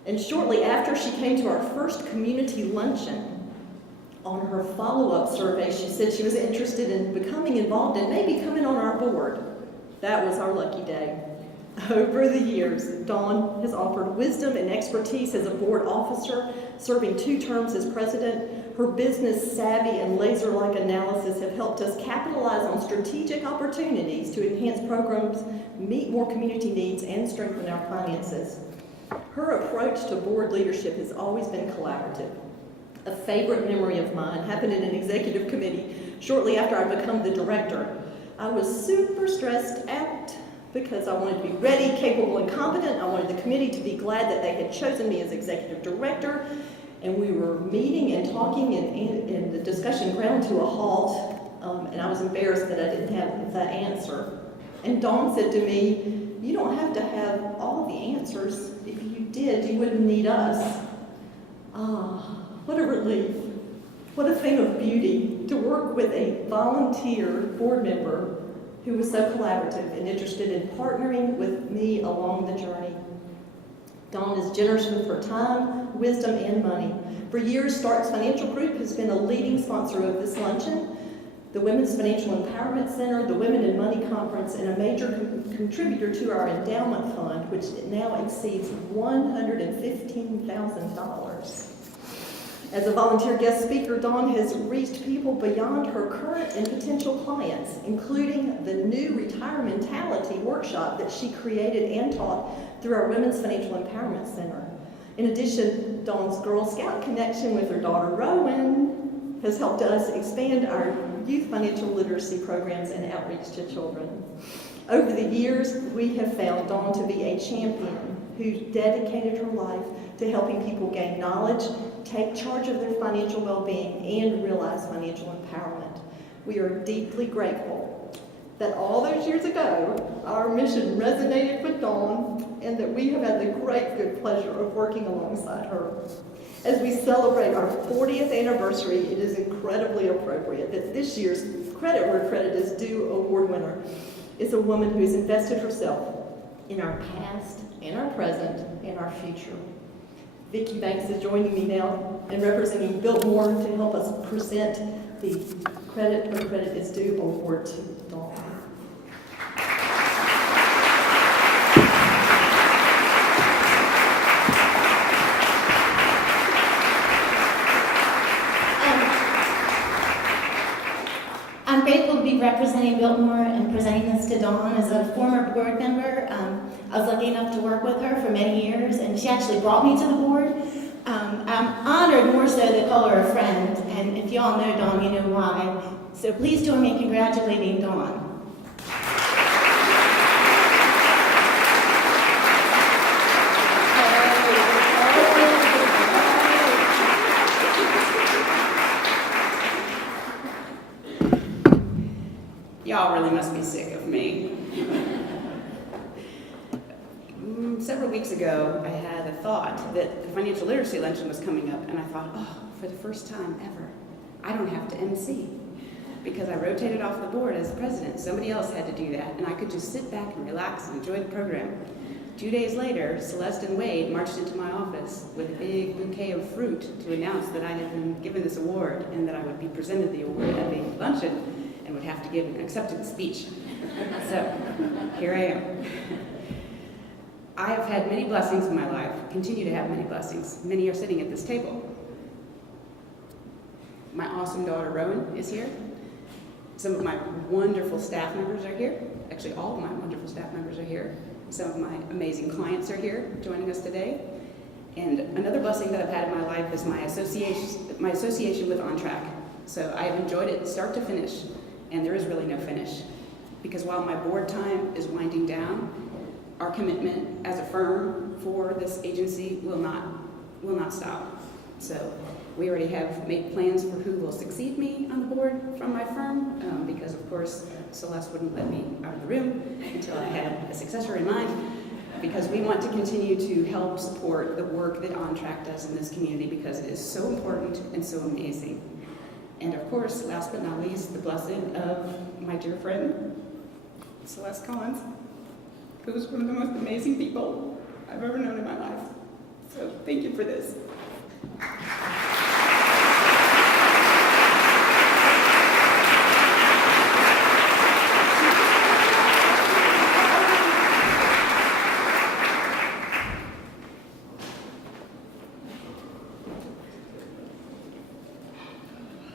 And shortly after she came to our first community luncheon, on her follow-up survey, she said she was interested in becoming involved and maybe coming on our board. That was our lucky day. Over the years, Dawn has offered wisdom and expertise as a board officer, serving 2 terms as president. Her business savvy and laser-like analysis have helped us capitalize on strategic opportunities to enhance programs, meet more community needs, and strengthen our finances. Her approach to board leadership has always been collaborative. A favorite memory of mine happened in an executive committee shortly after I'd become the director. I was super stressed out because I wanted to be ready, capable, and competent. I wanted the committee to be glad that they had chosen me as executive director. And we were meeting and talking, and the discussion ground to a halt, and I was embarrassed that I didn't have the answer. And Dawn said to me, "You don't have to have all the answers. If you did, you wouldn't need us." Ah, what a relief. What a thing of beauty to work with a volunteer board member who was so collaborative and interested in partnering with me along the journey. Dawn is generous with her time, wisdom, and money. For years, Starks Financial Group has been a leading sponsor of this luncheon, the Women's Financial Empowerment Center, the Women in Money Conference, and a major contributor to our endowment fund, which now exceeds $115,000. As a volunteer guest speaker, Dawn has reached people beyond her current and potential clients, including the new Retiramentality workshop that she created and taught through our Women's Financial Empowerment Center. In addition, Dawn's Girl Scout connection with her daughter Rowan has helped us expand our youth financial literacy programs and outreach to children. Over the years, we have found Dawn to be a champion who dedicated her life to helping people gain knowledge, take charge of their financial well-being, and realize financial empowerment. We are deeply grateful that all those years ago, our mission resonated with Dawn, and that we have had the great good pleasure of working alongside her. As we celebrate our 40th anniversary, it is incredibly appropriate that this year's Credit Where Credit Is Due award winner is a woman who has invested herself in our past, in our present, and our future. Vicki Banks is joining me now and representing Biltmore to help us present the Credit Where Credit Is Due award to Dawn. I'm grateful to be representing Biltmore and presenting this to Dawn as a former board member. I was lucky enough to work with her for many years, and she actually brought me to the board. I'm honored more so to call her a friend, and if you all know Dawn, you know why. So please join me in congratulating Dawn. Y'all really must be sick of me. Several weeks ago, I had a thought that the Financial Literacy Luncheon was coming up, and I thought, oh, for the first time ever, I don't have to MC. Because I rotated off the board as president. Somebody else had to do that, and I could just sit back and relax and enjoy the program. 2 days later, Celeste and Wade marched into my office with a big bouquet of fruit to announce that I had been given this award and that I would be presented the award at the luncheon and would have to give an acceptance speech. So, here I am. I have had many blessings in my life, continue to have many blessings. Many are sitting at this table. My awesome daughter, Rowan, is here. Some of my wonderful staff members are here. Actually, all of my wonderful staff members are here. Some of my amazing clients are here joining us today. And another blessing that I've had in my life is my association with Ontrack. So I have enjoyed it start to finish, and there is really no finish. Because while my board time is winding down, our commitment as a firm for this agency will not stop. So we already have made plans for who will succeed me on the board from my firm, because of course Celeste wouldn't let me out of the room until I had a successor in mind, because we want to continue to help support the work that Ontrack does in this community, because it is so important and so amazing. And of course, last but not least, the blessing of my dear friend, Celeste Collins, who is one of the most amazing people I've ever known in my life. So thank you for this.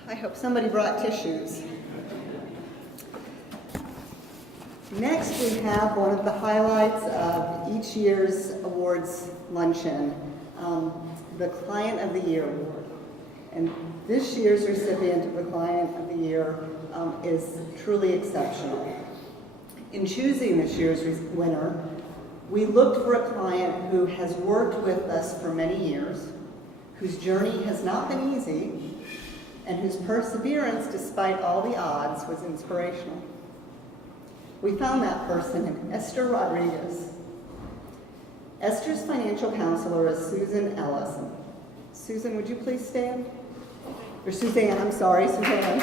I hope somebody brought tissues. Next, we have one of the highlights of each year's awards luncheon, the Client of the Year Award. And this year's recipient of the Client of the Year is truly exceptional. In choosing this year's winner, we looked for a client who has worked with us for many years, whose journey has not been easy, and whose perseverance, despite all the odds, was inspirational. We found that person in Esther Rodriguez. Esther's financial counselor is Susan Ellison. Susan, would you please stand? Or Suzanne, I'm sorry, Suzanne.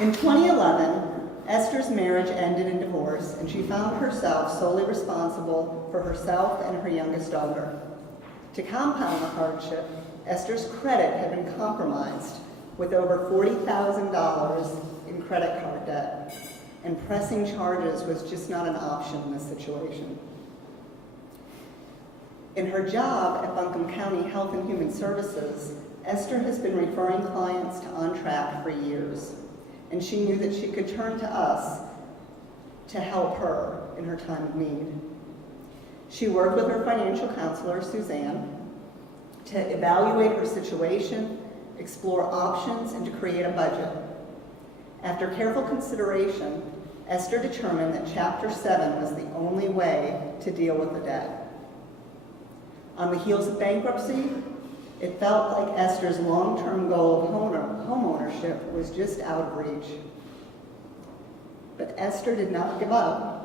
In 2011, Esther's marriage ended in divorce, and she found herself solely responsible for herself and her youngest daughter. To compound the hardship, Esther's credit had been compromised with over $40,000 in credit card debt, and pressing charges was just not an option in this situation. In her job at Buncombe County Health and Human Services, Esther has been referring clients to Ontrack for years, and she knew that she could turn to us to help her in her time of need. She worked with her financial counselor, Suzanne, to evaluate her situation, explore options, and to create a budget. After careful consideration, Esther determined that Chapter 7 was the only way to deal with the debt. On the heels of bankruptcy, it felt like Esther's long-term goal of homeownership was just out of reach. But Esther did not give up.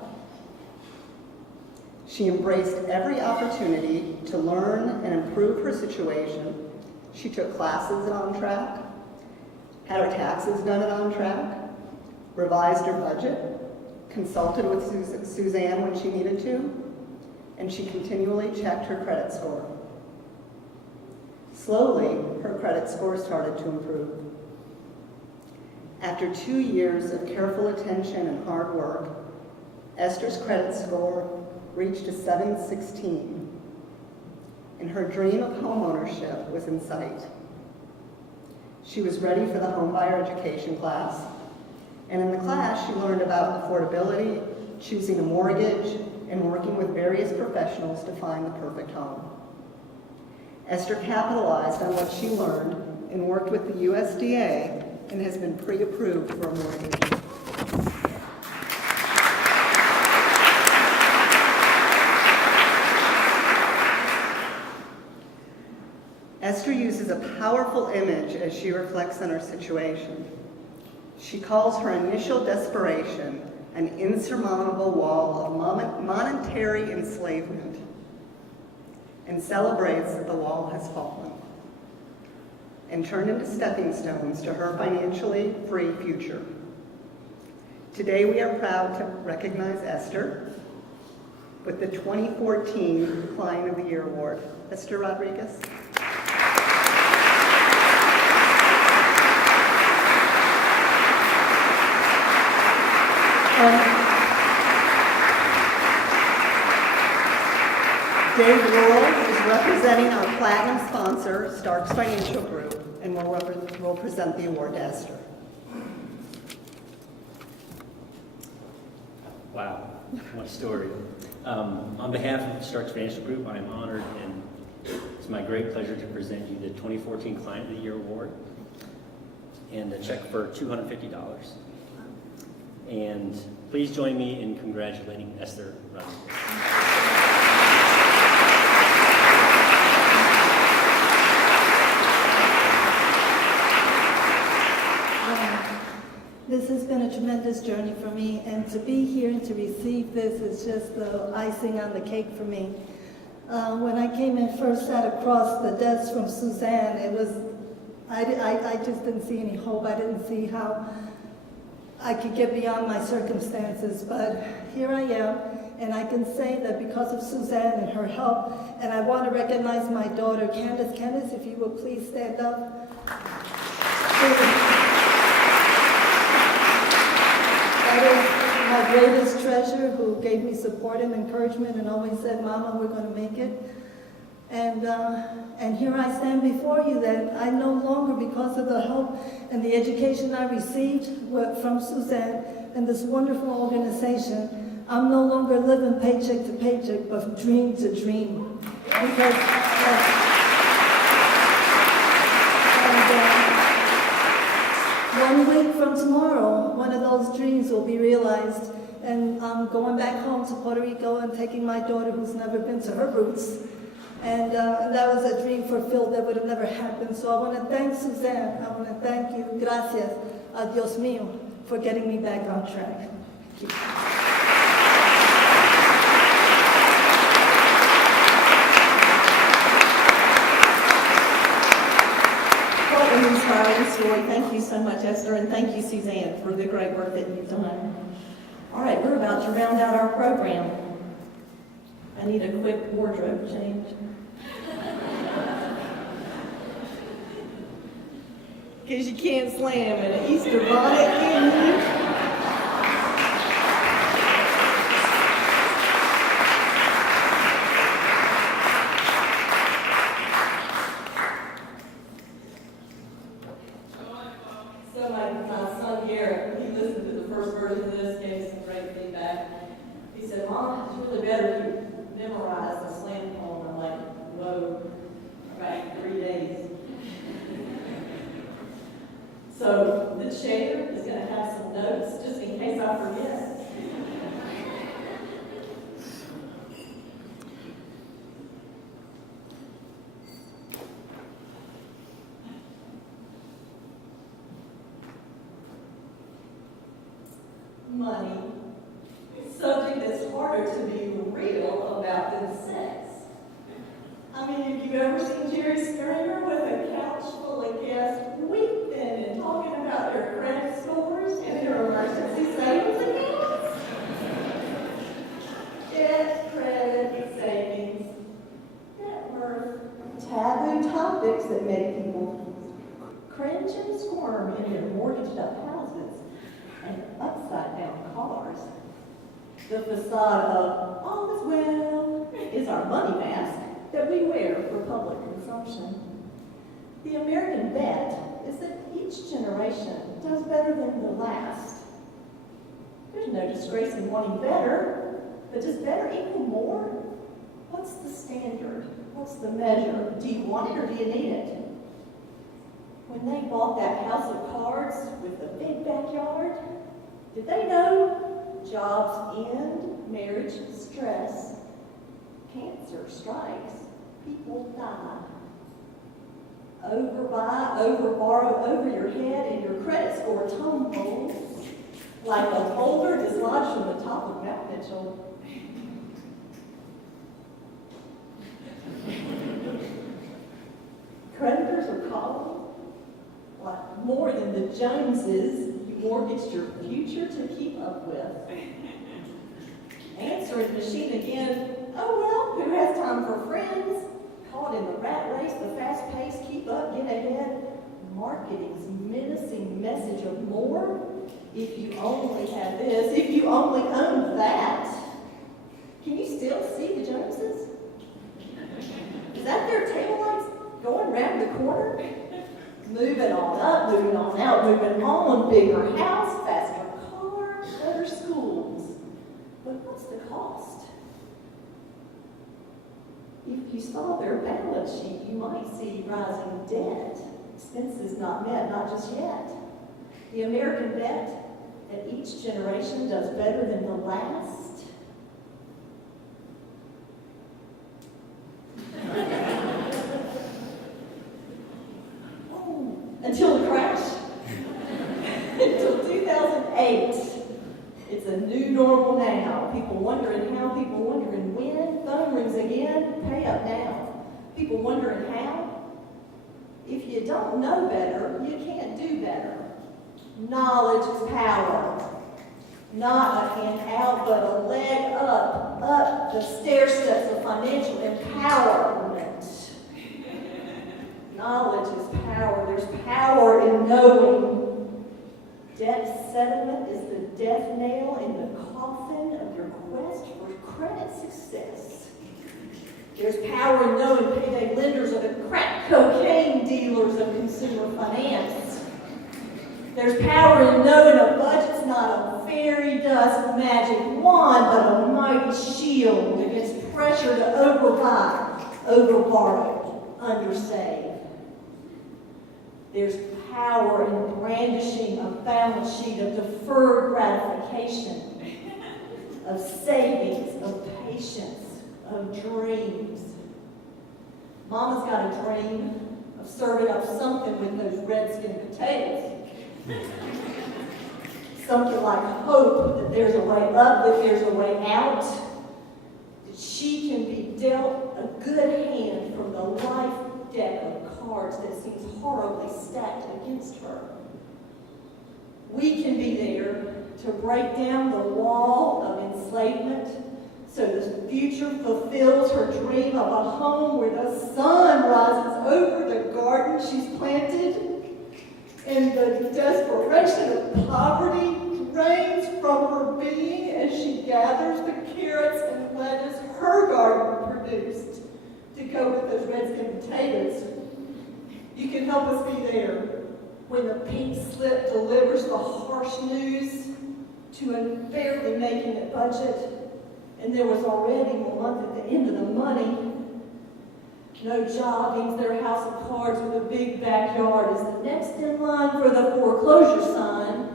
She embraced every opportunity to learn and improve her situation. She took classes at Ontrack, had her taxes done at Ontrack, revised her budget, consulted with Suzanne when she needed to, and she continually checked her credit score. Slowly, her credit score started to improve. After 2 years of careful attention and hard work, Esther's credit score reached a 716, and her dream of homeownership was in sight. She was ready for the homebuyer education class, and in the class she learned about affordability, choosing a mortgage, and working with various professionals to find the perfect home. Esther capitalized on what she learned and worked with the USDA and has been pre-approved for a mortgage. Esther uses a powerful image as she reflects on her situation. She calls her initial desperation an insurmountable wall of monetary enslavement and celebrates that the wall has fallen and turned into stepping stones to her financially free future. Today we are proud to recognize Esther with the 2014 Client of the Year Award. Esther Rodriguez. Dave Laurel is representing our platinum sponsor, Starks Financial Group, and will present the award to Esther. Wow, what a story. On behalf of Starks Financial Group, I am honored and it's my great pleasure to present you the 2014 Client of the Year Award and a check for $250. And please join me in congratulating Esther Rodriguez. tremendous journey for me, and to be here and to receive this is just the icing on the cake for me. When I came in first, sat across the desk from Suzanne, it was, I just didn't see any hope. I didn't see how I could get beyond my circumstances, but here I am, and I can say that because of Suzanne and her help, and I want to recognize my daughter, Candace. Candace, if you would please stand up. That is my greatest treasure, who gave me support and encouragement and always said, Mama, we're going to make it. And here I stand before you, that I no longer, because of the help and the education I received from Suzanne and this wonderful organization, I'm no longer living paycheck to paycheck, but dream to dream. Because, one week from tomorrow, one of those dreams will be realized, and I'm going back home to Puerto Rico and taking my daughter, who's never been to her roots. And that was a dream fulfilled that would have never happened. So I want to thank Suzanne. I want to thank you, gracias, Dios mío, for getting me back on track. Thank you. What an inspiring story. Thank you so much, Esther, and thank you, Suzanne, for the great work that you've done. All right, we're about to round out our program. I need a quick wardrobe change. Because you can't slam in an Easter bonnet, can you? So my son Garrett, he listened to the first version of this, gave me some great feedback. He said, Mom, it's really better if you memorize the slam poem. I'm like, whoa, back 3 days. So the chair is going to have some notes just in case I forget. Money. Subject that's harder to be real about than sex. I mean, have you ever seen Jerry Springer with a couch full of guests weeping and talking about their credit scores and their emergency savings accounts? Debt, credit, savings, net worth, taboo topics that make people cringe and squirm in their mortgaged-up houses and upside-down cars. The facade of all is well is our money mask that we wear for public consumption. The American bet is that each generation does better than the last. There's no disgrace in wanting better, but does better equal more? What's the standard? What's the measure? Do you want it or do you need it? When they bought that house of cards with the big backyard, did they know jobs end, marriage stress, cancer strikes, people die? Overbuy, overborrow over your head, and your credit score tumbles like a boulder dislodged from the top of Mount Mitchell. Creditors are calling like more than the Joneses you mortgaged your future to keep up with. Answering machine again. Oh well, who has time for friends? Caught in the rat race, the fast pace, keep up, get ahead. Marketing's menacing message of more. If you only have this, if you only own that. Can you still see the Joneses? Is that their taillights going around the corner? Moving on up, moving on out, moving on, bigger house, faster car, better schools. But what's the cost? If you saw their balance sheet, you might see rising debt, expenses not met, not just yet. The American bet that each generation does better than the last. Until the crash. Until 2008. People wondering how? If you don't know better, you can't do better. Knowledge is power. Not a hand out, but a leg up the stair steps of financial empowerment. Knowledge is power. There's power in knowing. Debt settlement is the death nail in the coffin of your quest for credit success. There's power in knowing payday lenders are the crack cocaine dealers of consumer finance. There's power in knowing a budget's not a fairy dust magic wand, but a mighty shield against pressure to overbuy, overborrow, undersave. There's power in brandishing a balance sheet of deferred gratification, of savings, of patience, of dreams. Mama's got a dream of serving up something with those red-skinned potatoes. Something like hope that there's a way up, that there's a way out, that she can be dealt a good hand from the life deck of cards that seems horribly stacked against her. We can be there to break down the wall of enslavement so the future fulfills her dream of a home where the sun rises over the garden she's planted and the desperation of poverty drains from her being as she gathers the carrots and lettuce her garden produced to go with those red-skinned potatoes. You can help us be there when the pink slip delivers the harsh news to unfairly making it budget, and there was already 1 month at the end of the money. No job means their house of cards with a big backyard is the next in line for the foreclosure sign.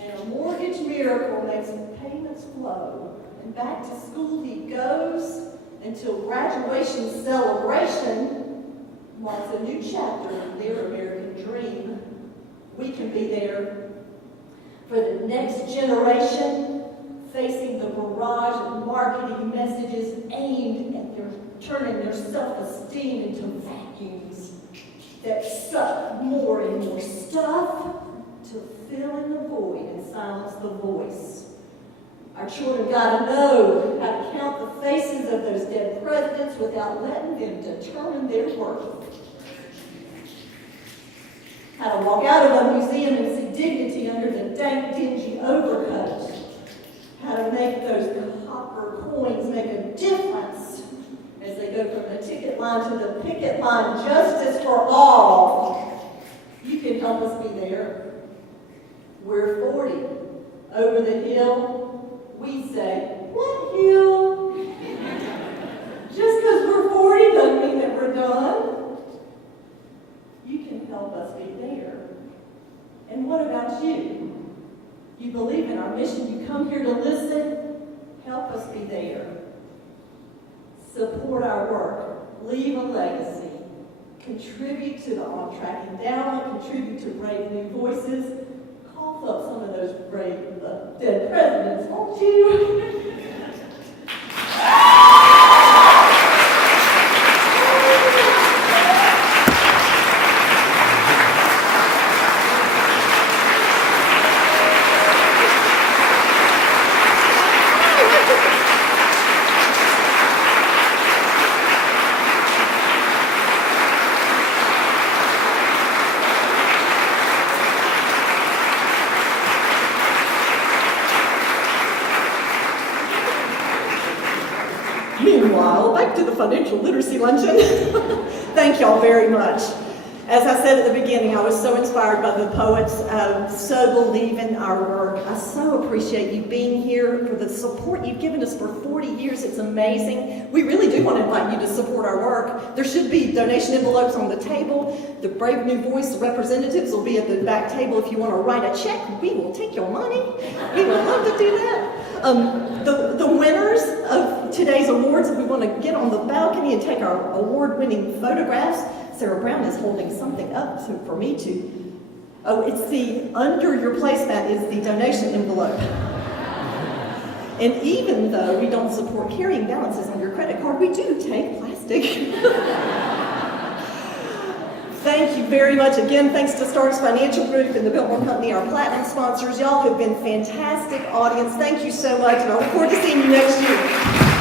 And a mortgage miracle makes payments flow. And back to school he goes until graduation celebration marks a new chapter in their American dream. We can be there for the next generation, facing the barrage of marketing messages aimed at turning their self-esteem into vacuums that suck more and more stuff to fill in the void and silence the voice. Our children gotta know how to count the faces of those dead presidents without letting them determine their worth. How to walk out of a museum and see dignity under the dank, dingy overcoat. How to make those copper coins make a difference as they go from the ticket line to the picket line. Justice for all. You can help us be there. We're 40. Over the hill, we say, what hill? Just because we're 40 doesn't mean that we're done. You can help us be there. And what about you? You believe in our mission. You come here to listen. Help us be there. Support our work. Leave a legacy. Contribute to the Ontrack Endowment. Contribute to Brave New Voices. Cough up some of those brave dead presidents, won't you? Meanwhile, back to the Financial Literacy Luncheon. Thank y'all very much. As I said at the beginning, I was so inspired by the poets, so believe in our work. I so appreciate you being here, for the support you've given us for 40 years. It's amazing. We really do want to invite you to support our work. There should be donation envelopes on the table. The Brave New Voice representatives will be at the back table if you want to write a check. We will take your money. We would love to do that. The winners of today's awards, we want to get on the balcony and take our award-winning photographs. Sarah Brown is holding something up for me to. Oh, it's the, under your placemat is the donation envelope. And even though we don't support carrying balances on your credit card, we do take plastic stick. Thank you very much. Again, thanks to Starks Financial Group and the Biltmore Company, our platinum sponsors. Y'all have been fantastic audience. Thank you so much, and I look forward to seeing you next year.